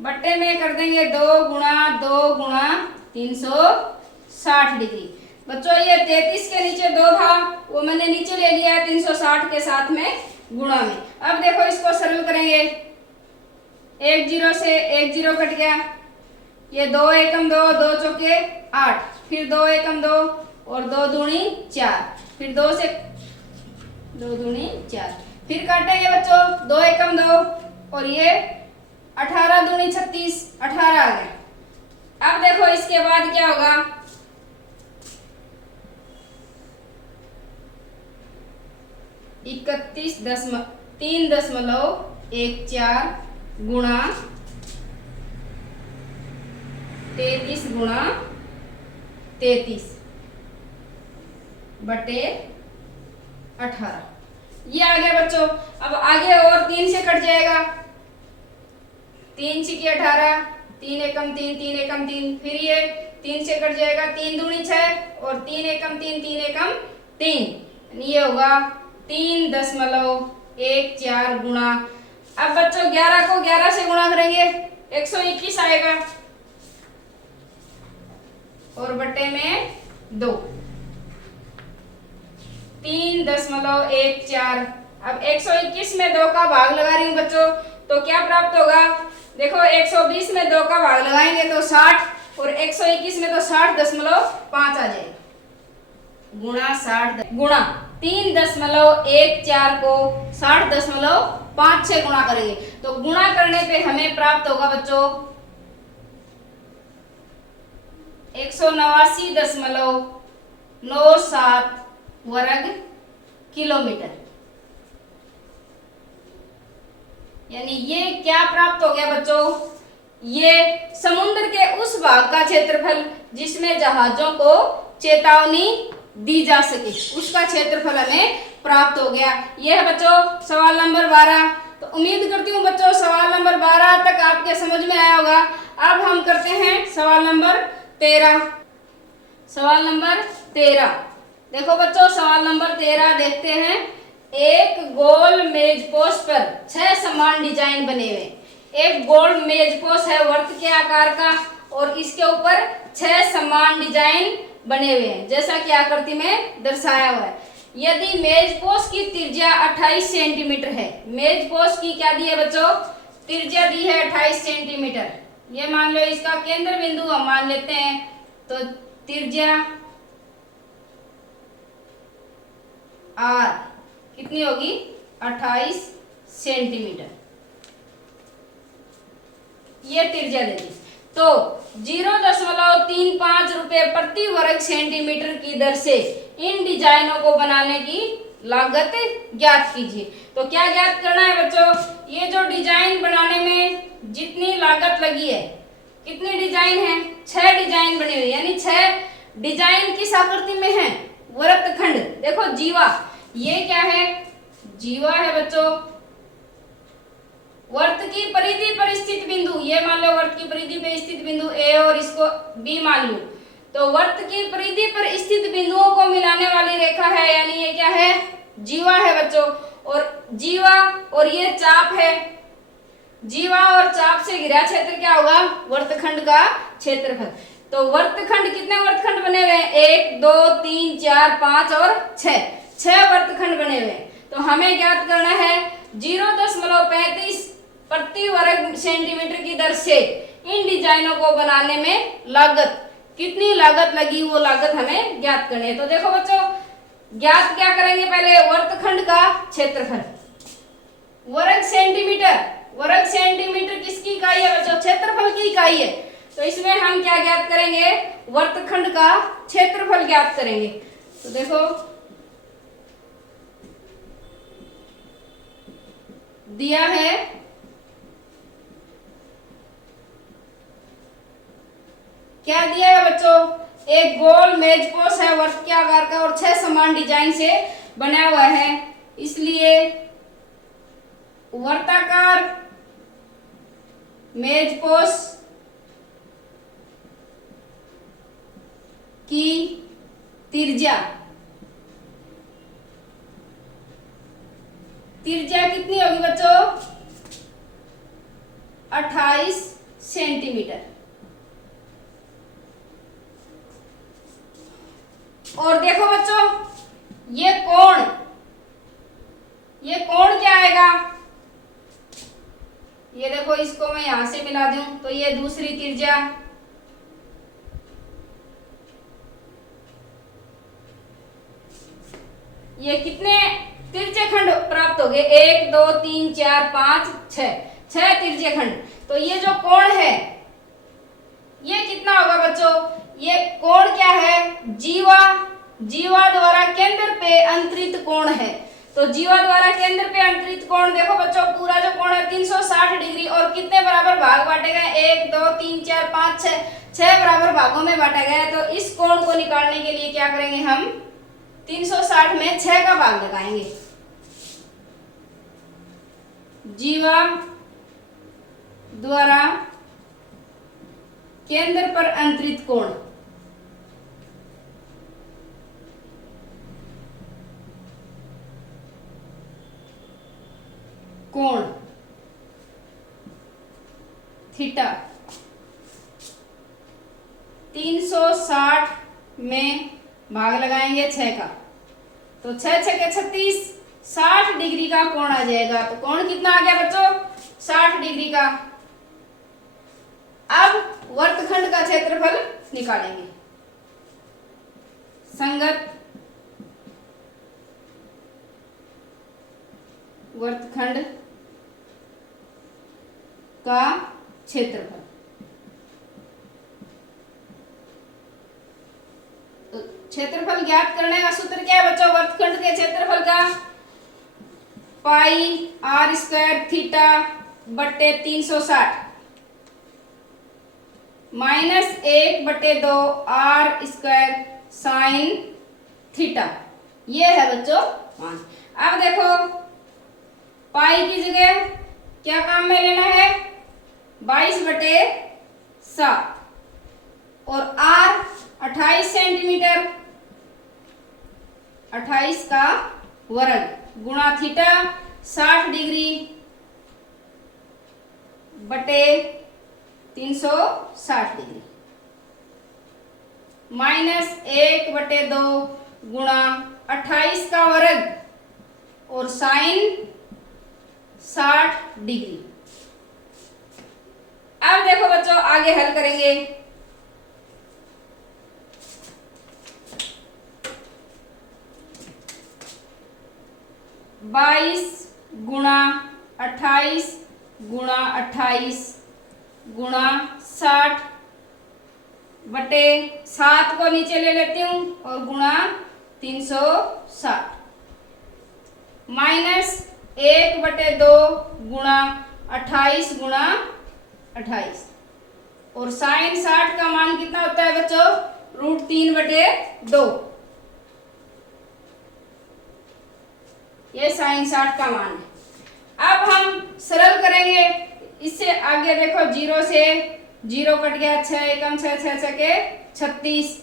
बट्टे में कर देंगे 2 गुणा 360 डिग्री। बच्चों ये 33 के नीचे 2 था, वो मैंने नीचे ले लिया है 360 के साथ में गुणा में। अब देखो इसको सरल करेंगे, 1 0 से 1 0 कट गया, ये 2 एकम 2, 2 चौके 8, फिर 2 एकम 2 और 2 दूनी 4, फिर 2 से 2 दूनी 4, फिर काटेंगे बच्चों 2 एकम 2 और ये 18 दूनी 36, 18 आ गया। अब देखो इसके बाद क्या होगा, इकतीस 3.14 गुणा 33 गुणा 33 बटे 18, ये आ गया बच्चों। अब आगे और 3 से कट जाएगा, 3 छिकी 18, 3 एकम 3, 3 एकम 3, फिर ये 3 से कट जाएगा, 3 दूनी 6 और 3 एकम 3, 3 एकम 3, ये होगा 3.14 गुणा। अब बच्चों 11 को 11 से गुणा करेंगे 121 आएगा और बट्टे में 2, 3.14। अब 121 में 2 का भाग लगा रही हूँ बच्चों, तो क्या प्राप्त होगा, देखो 120 में 2 का भाग लगाएंगे तो 60 और 121 में तो 60.5 आ जाएगा, गुणा 60 गुणा 3.14 को 60.5 से गुणा करेंगे तो गुणा करने पे हमें प्राप्त होगा बच्चों 189.97 वर्ग किलोमीटर। यानी ये क्या प्राप्त हो गया बच्चों, ये समुद्र के उस भाग का क्षेत्रफल जिसमें जहाजों को चेतावनी दी जा सके, उसका क्षेत्रफल हमें प्राप्त हो गया। यह है बच्चों सवाल नंबर 12। तो उम्मीद करती हूँ बच्चों सवाल नंबर 12 तक आपके समझ में आया होगा। अब हम करते हैं सवाल नंबर 13। सवाल नंबर 13। देखो बच्चों, सवाल नंबर 13 देखते हैं। एक गोल मेजपोश पर 6 समान डिजाइन बने हुए। एक गोल मेजपोश है वर्त के आकार का और इसके ऊपर 6 समान डिजाइन बने हुए हैं, जैसा कि आकृति में दर्शाया हुआ है। यदि मेजपोश की त्रिज्या 28 सेंटीमीटर है, मेजपोश की क्या दी है बच्चों, त्रिज्या दी है 28 सेंटीमीटर। ये मान लो इसका केंद्र बिंदु हम मान लेते हैं, तो त्रिज्या आर कितनी होगी, 28 सेंटीमीटर। ये त्रिज्या दे दी, तो 0.35 रुपए प्रति वर्ग सेंटीमीटर की दर से इन डिजाइनों को बनाने की लागत ज्ञात कीजिए। तो क्या ज्ञात करना है बच्चों, ये जो डिजाइन बनाने में जितनी लागत लगी है, कितनी डिजाइन है, 6 डिजाइन बने हुए, यानी 6 डिजाइन किस आकृति में है, वृत्तखंड। देखो जीवा, ये क्या है, जीवा है बच्चों। वर्त की परिधि पर स्थित बिंदु, ये मान लो वर्त की परिधि पर स्थित बिंदु ए और इसको बी मान लो, तो वर्त की परिधि पर स्थित बिंदुओं को मिलाने वाली रेखा है, यानी ये क्या है, जीवा है बच्चों। और जीवा और ये चाप है, जीवा और चाप से घिरा क्षेत्र क्या होगा, वर्तखंड का क्षेत्रफल। तो वर्तखंड, कितने वर्तखंड बने हुए हैं, 1 2 3 4 5 और 6 वर्तखंड बने हुए हैं। तो हमें ज्ञात करना है 0.35 प्रति वर्ग सेंटीमीटर की दर से इन डिजाइनों को बनाने में लागत, कितनी लागत लगी, वो लागत हमें ज्ञात करनी है। तो देखो बच्चों, ज्ञात क्या करेंगे, पहले वर्तखंड का क्षेत्रफल, वर्ग सेंटीमीटर, वर्ग सेंटीमीटर किसकी इकाई है बच्चों, क्षेत्रफल की इकाई है। तो इसमें हम क्या ज्ञात करेंगे, वर्तखंड का क्षेत्रफल ज्ञात करेंगे। तो देखो दिया है क्या दिया है बच्चों, एक गोल मेजपोश है वर्त के आकार का और 6 समान डिजाइन से बना हुआ है, इसलिए वर्ताकार मेजपोश की त्रिज्या, त्रिज्या कितनी होगी बच्चों, 28 सेंटीमीटर। और देखो बच्चों, ये कोण क्या आएगा, ये देखो, इसको मैं यहां से मिला दूं तो ये दूसरी त्रिज्या, ये कितने त्रिज्य खंड प्राप्त हो गए, 1 2 3 4 5 6 त्रिज्य खंड। तो ये जो कोण है ये कितना होगा बच्चों, ये कोण क्या है, जीवा, जीवा द्वारा केंद्र पे अंतरित कोण है। तो जीवा द्वारा केंद्र पे अंतरित कोण, देखो बच्चों, पूरा जो कोण है 360 डिग्री और कितने बराबर भाग बांटे गए, 1 2 3 4 5 6 बराबर भागों में बांटा गया है। तो इस कोण को निकालने के लिए क्या करेंगे, हम 360 में 6 का भाग लगाएंगे। जीवा द्वारा केंद्र पर अंतरित कोण, कोण थीटा 360 में भाग लगाएंगे 6 का, तो 6 6 के 36, 60 डिग्री का कोण आ जाएगा। तो कोण कितना आ गया बच्चों, 60 डिग्री का। अब वर्तखंड का क्षेत्रफल निकालेंगे। संगत वर्तखंड का क्षेत्रफल, तो क्षेत्रफल ज्ञात करने का सूत्र क्या है बच्चों, वर्तखंड के क्षेत्रफल का पाई आर स्क्वायर थीटा बट्टे 360 -1/2 आर स्क्वायर साइन थीटा, ये है बच्चों मान। अब देखो, पाई की जगह क्या काम में लेना है, 22/7 और आर 28 सेंटीमीटर, 28 का वर्ग गुणा थीटा 60 डिग्री बटे 360 डिग्री माइनस 1/2 गुणा 28 का वर्ग और साइन 60 डिग्री। अब देखो बच्चों आगे हल करेंगे। बाईस गुणा 28 गुणा 28 गुणा 60 बटे 7 को नीचे ले लेती हूँ और गुणा 360 माइनस 1/2 गुणा 28 गुणा 28 और साइन 60 का मान कितना होता है बच्चों? √3/2। ये साइन 60 का मान है। अब हम सरल करेंगे। इससे आगे देखो 0 से 0 कट गया, 6 एकम 6, 6 छके 36,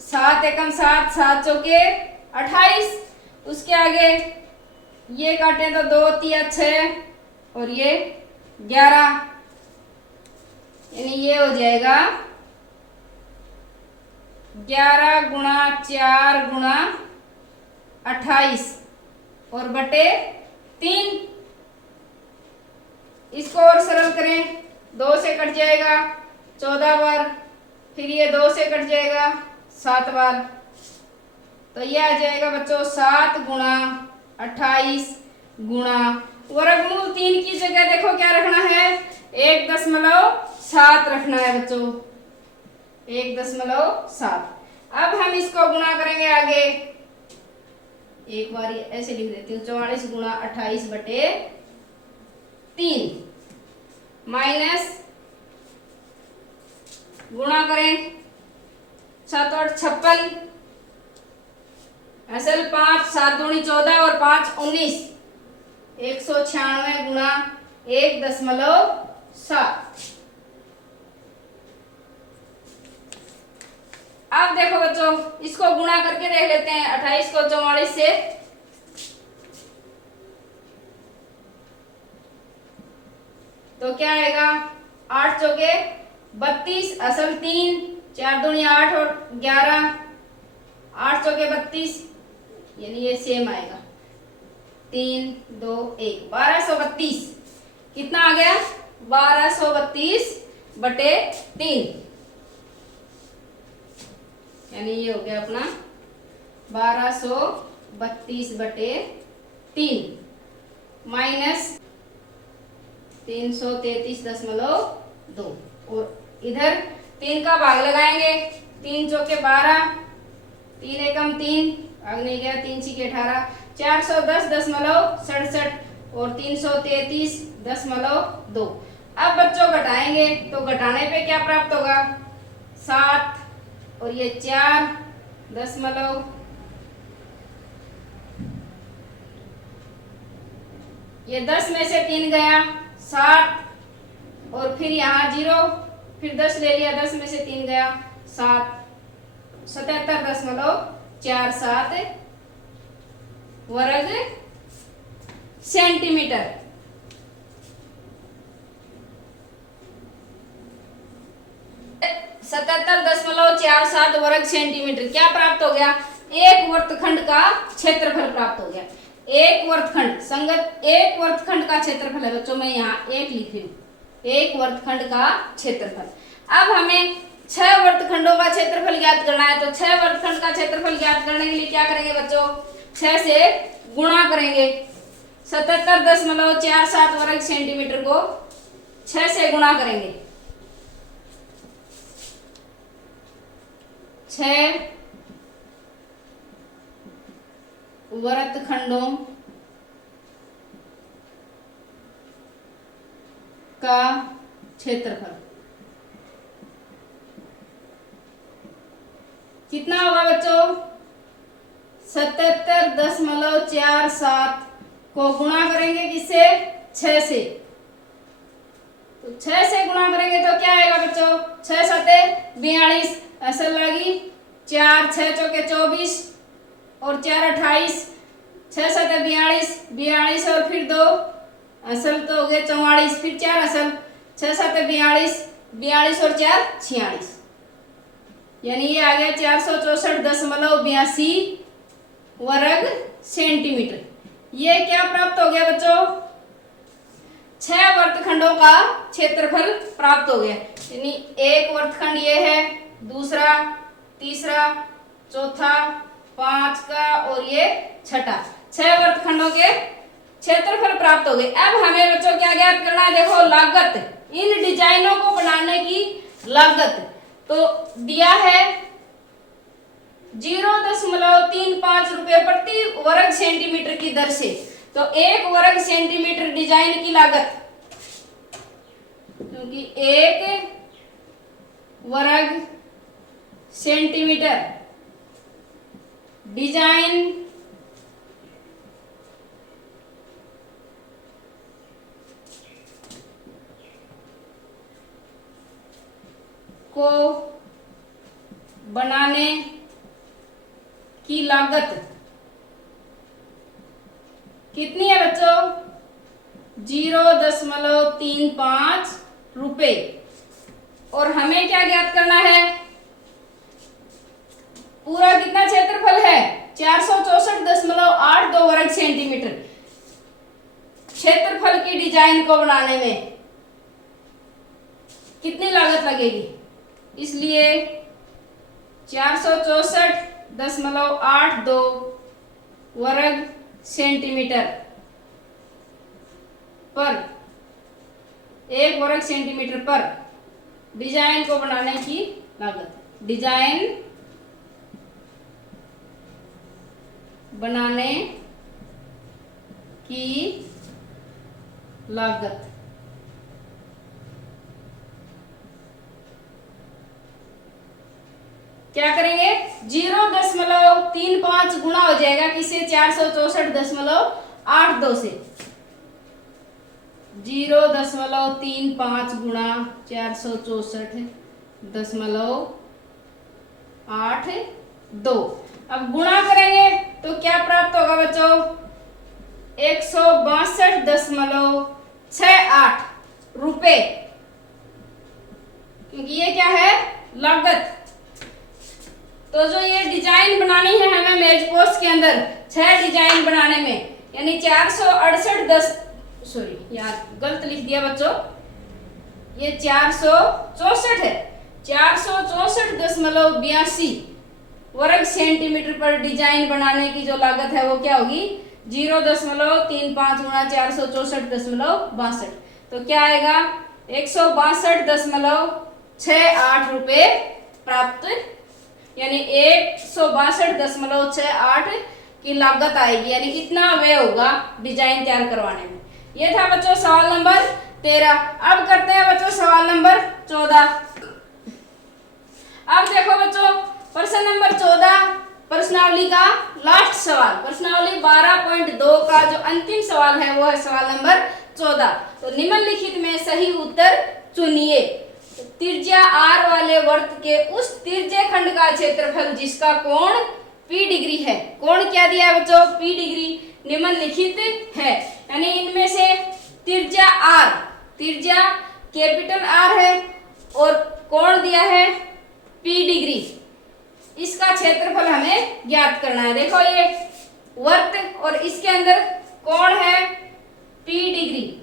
7 एकम 7, 7 चौके 28। उसके आगे ये काटे तो 2 3 6 और ये 11, यानी ये हो जाएगा 11 गुणा 4 गुणा 28 और बटे 3। इसको और सरल करें, 2 से कट जाएगा 14 बार, फिर ये 2 से कट जाएगा 7 बार, तो ये आ जाएगा बच्चों 7 गुणा 28 गुणा वर्गमूल 3 की जगह देखो क्या रखना है? 1.7 रखना है बच्चों, 1.7। अब हम इसको गुणा करेंगे आगे। एक बार ऐसे लिख देती हूँ, 44 गुणा 28 बटे 3 माइनस गुणा करें 7 और 56, असल 5, 7 दूनी 14 और 5 19, 196 गुणा 1.7। अब देखो बच्चों इसको गुणा करके देख लेते हैं 28 को 44 से। तो क्या आएगा? 8 चौके 32, असल 3, 4 दूनी 8 और 11, 8 चौके 32, यानी ये सेम आएगा 3 2 1, 1232। कितना आ गया? 1232 बटे 3, यानी ये हो गया अपना 1232 बटे 3 माइनस 333.2 और इधर 3 का भाग लगाएंगे। 3 चौके 12, 3 एकम 3, भाग नहीं गया, 3 छीके 18, 410.67 और 333.2। अब बच्चों घटाएंगे तो घटाने पे क्या प्राप्त होगा? 7 और ये 4 दशमलव, ये 10 में से 3 गया 7 और फिर यहाँ 0, फिर 10 ले लिया, 10 में से 3 गया 7, 77.47 वर्ग सेंटीमीटर। सतहत्तर 77.47 वर्ग सेंटीमीटर क्या प्राप्त हो गया? एक वर्तखंड का क्षेत्रफल प्राप्त हो गया। एक वर्तखंड संगत एक वर्तखंड का क्षेत्रफल है बच्चों, मैं यहाँ 1 लिखी हूँ, एक वर्तखंड का क्षेत्रफल। अब हमें 6 वर्तखंडों का क्षेत्रफल ज्ञात करना है, तो 6 वर्तखंड का क्षेत्रफल ज्ञात करने के लिए क्या करेंगे बच्चों? 6 से गुणा करेंगे। 77.47 वर्ग सेंटीमीटर को 6 से गुणा करेंगे। 6 वर्तखंडों का क्षेत्रफल कितना होगा बच्चों? 77.47 को गुणा करेंगे किससे? 6 से, तो 6 से गुणा करेंगे तो क्या आएगा बच्चों, 6 सते 42, असल लगी 4, 6 चौके 24 और 4 28, 6 सते 42, 42 और फिर 2 असल तो हो गए 44, फिर 4 असल, 6 सते 42, 42 और 4 46, यानी ये आ गया 464.82 वर्ग सेंटीमीटर। ये क्या प्राप्त हो गया बच्चों, 6 वर्गखंडों का क्षेत्रफल प्राप्त हो गया। यानी एक वर्गखंड ये है, दूसरा, तीसरा, चौथा, 5 का और ये छठा, 6 वर्गखंडों के क्षेत्रफल प्राप्त हो गए। अब हमें बच्चों क्या ज्ञात करना है, देखो लागत, इन डिजाइनों को बनाने की लागत तो दिया है 0.35 रुपए प्रति वर्ग सेंटीमीटर की दर से। तो 1 वर्ग सेंटीमीटर डिजाइन की लागत, क्योंकि 1 वर्ग सेंटीमीटर डिजाइन को बनाने की लागत कितनी है बच्चों, 0.35 रुपए। और हमें क्या ज्ञात करना है, पूरा कितना क्षेत्रफल है, 464.82 वर्ग सेंटीमीटर। क्षेत्रफल की डिजाइन को बनाने में कितनी लागत लगेगी, इसलिए 464.82 वर्ग सेंटीमीटर पर, 1 वर्ग सेंटीमीटर पर डिजाइन को बनाने की लागत, डिजाइन बनाने की लागत क्या करेंगे, 0.35 गुणा हो जाएगा किससे, 464.82 से, 0.35 गुणा 464.82। अब गुणा करेंगे तो क्या प्राप्त होगा बच्चों, 162.68 रुपए, क्योंकि ये क्या है, लागत। तो जो ये डिजाइन बनानी है हमें मेज पोस्ट के अंदर 6 डिजाइन बनाने में, यानी 468 यार गलत लिख दिया बच्चों, ये 464 है, 464.82 वर्ग सेंटीमीटर पर डिजाइन बनाने की जो लागत है वो क्या होगी, 0.35 गुणा 464.62। तो क्या आएगा, 162.68 रुपए प्राप्त, यानी 162.68 की लागत आएगी, यानी इतना व्यय होगा डिजाइन तैयार करवाने में। ये था बच्चों सवाल नंबर 13। अब करते हैं बच्चों सवाल नंबर 14। अब देखो बच्चों प्रश्न नंबर 14 प्रश्नावली का लास्ट सवाल, प्रश्नावली 12.2 का जो अंतिम सवाल है वो है सवाल नंबर 14। तो निम्नलिखित में सही उत्तर चुनिए। त्रिज्या r वाले वृत्त के उस त्रिज्य खंड का क्षेत्रफल जिसका कोण p डिग्री है। कोण क्या दिया है बच्चों, p डिग्री निम्नलिखित है, यानी इनमें से त्रिज्या r, त्रिज्या कैपिटल R है और कोण दिया है p डिग्री, इसका क्षेत्रफल हमें ज्ञात करना है। देखो ये वृत्त और इसके अंदर कोण है p डिग्री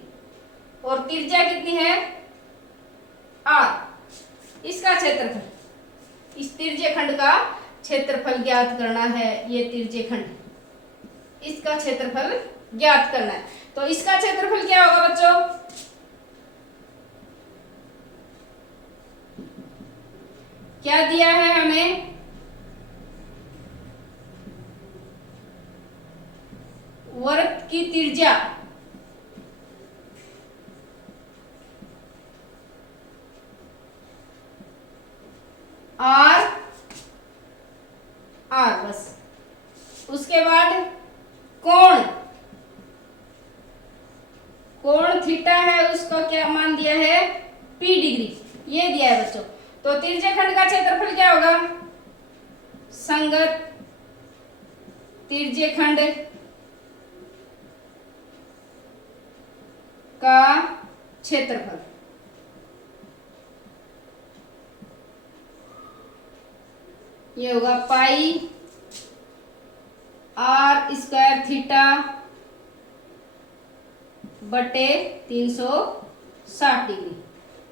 और त्रिज्या कितनी है r, इसका क्षेत्रफल, इस त्रिज्य खंड का क्षेत्रफल ज्ञात करना है। ये त्रिज्य खंड, इसका क्षेत्रफल ज्ञात करना है। तो इसका क्षेत्रफल क्या होगा बच्चों, क्या दिया है हमें, वृत्त की त्रिज्या R, बस। उसके बाद कोण, कोण थीटा है, उसका क्या मान दिया है P डिग्री ये दिया है बच्चों। तो तिरछे खंड का क्षेत्रफल क्या होगा? संगत तिरछे खंड का क्षेत्रफल ये होगा पाई आर स्क्वायर थीटा बटे 360 डिग्री।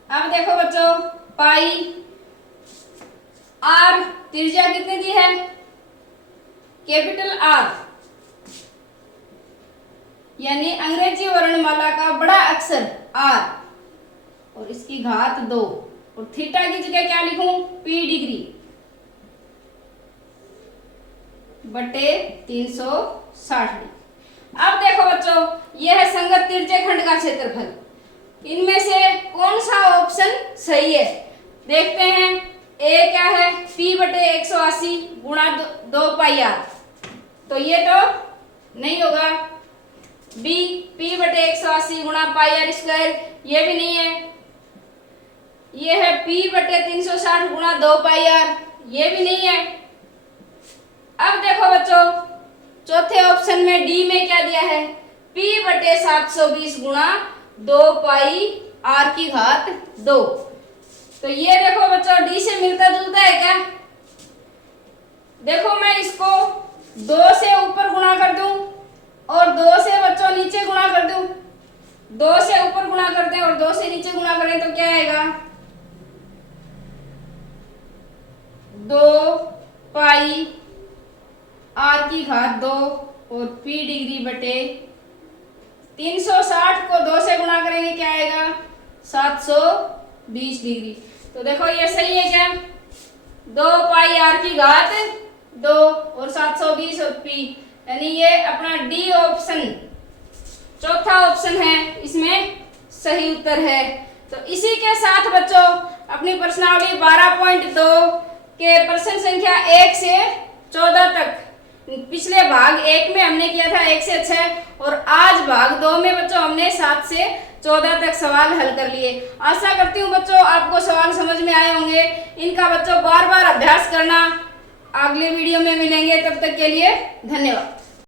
अब देखो बच्चों, पाई आर त्रिज्या कितनी दी है? कैपिटल आर यानी अंग्रेजी वर्णमाला का बड़ा अक्षर आर और इसकी घात 2 और थीटा की जगह क्या लिखूं? P डिग्री बटे 360 डिग्री। अब देखो बच्चों, यह है संगत तिरछे खंड का क्षेत्रफल। इनमें से कौन सा ऑप्शन सही है? देखते हैं। ए क्या है? P बटे 180 गुणा 2 पाई आर, तो ये तो नहीं होगा। बी P बटे 180 गुणा पाई आर स्क्वायर, ये भी नहीं है। ये है P बटे 360 गुणा 2 पाई आर, ये भी नहीं है। अब देखो बच्चों, चौथे ऑप्शन में डी में क्या दिया है? P बटे 720 गुणा 2 पाई आर की घात 2। तो ये देखो बच्चों, डी से मिलता जुलता है क्या? देखो मैं इसको 2 से ऊपर गुणा कर दूं और 2 से बच्चों नीचे गुणा कर दूं। 2 से ऊपर गुणा करते हैं और 2 से नीचे गुणा करें तो क्या आएगा? 2 पाई आर की घात 2 और P डिग्री बटे 360 को 2 से गुणा करेंगे क्या आएगा? 720 डिग्री। तो देखो ये सही है क्या? 2 पाई आर की घात 2 और 720 और P, यानी ये अपना डी ऑप्शन चौथा ऑप्शन है, इसमें सही उत्तर है। तो इसी के साथ बच्चों अपनी प्रश्नावली 12.2 के प्रश्न संख्या 1 से 14 तक, पिछले भाग 1 में हमने किया था 1 से 6 और आज भाग 2 में बच्चों हमने 7 से 14 तक सवाल हल कर लिए। आशा करती हूँ बच्चों आपको सवाल समझ में आए होंगे। इनका बच्चों बार बार अभ्यास करना। अगले वीडियो में मिलेंगे, तब तक के लिए धन्यवाद।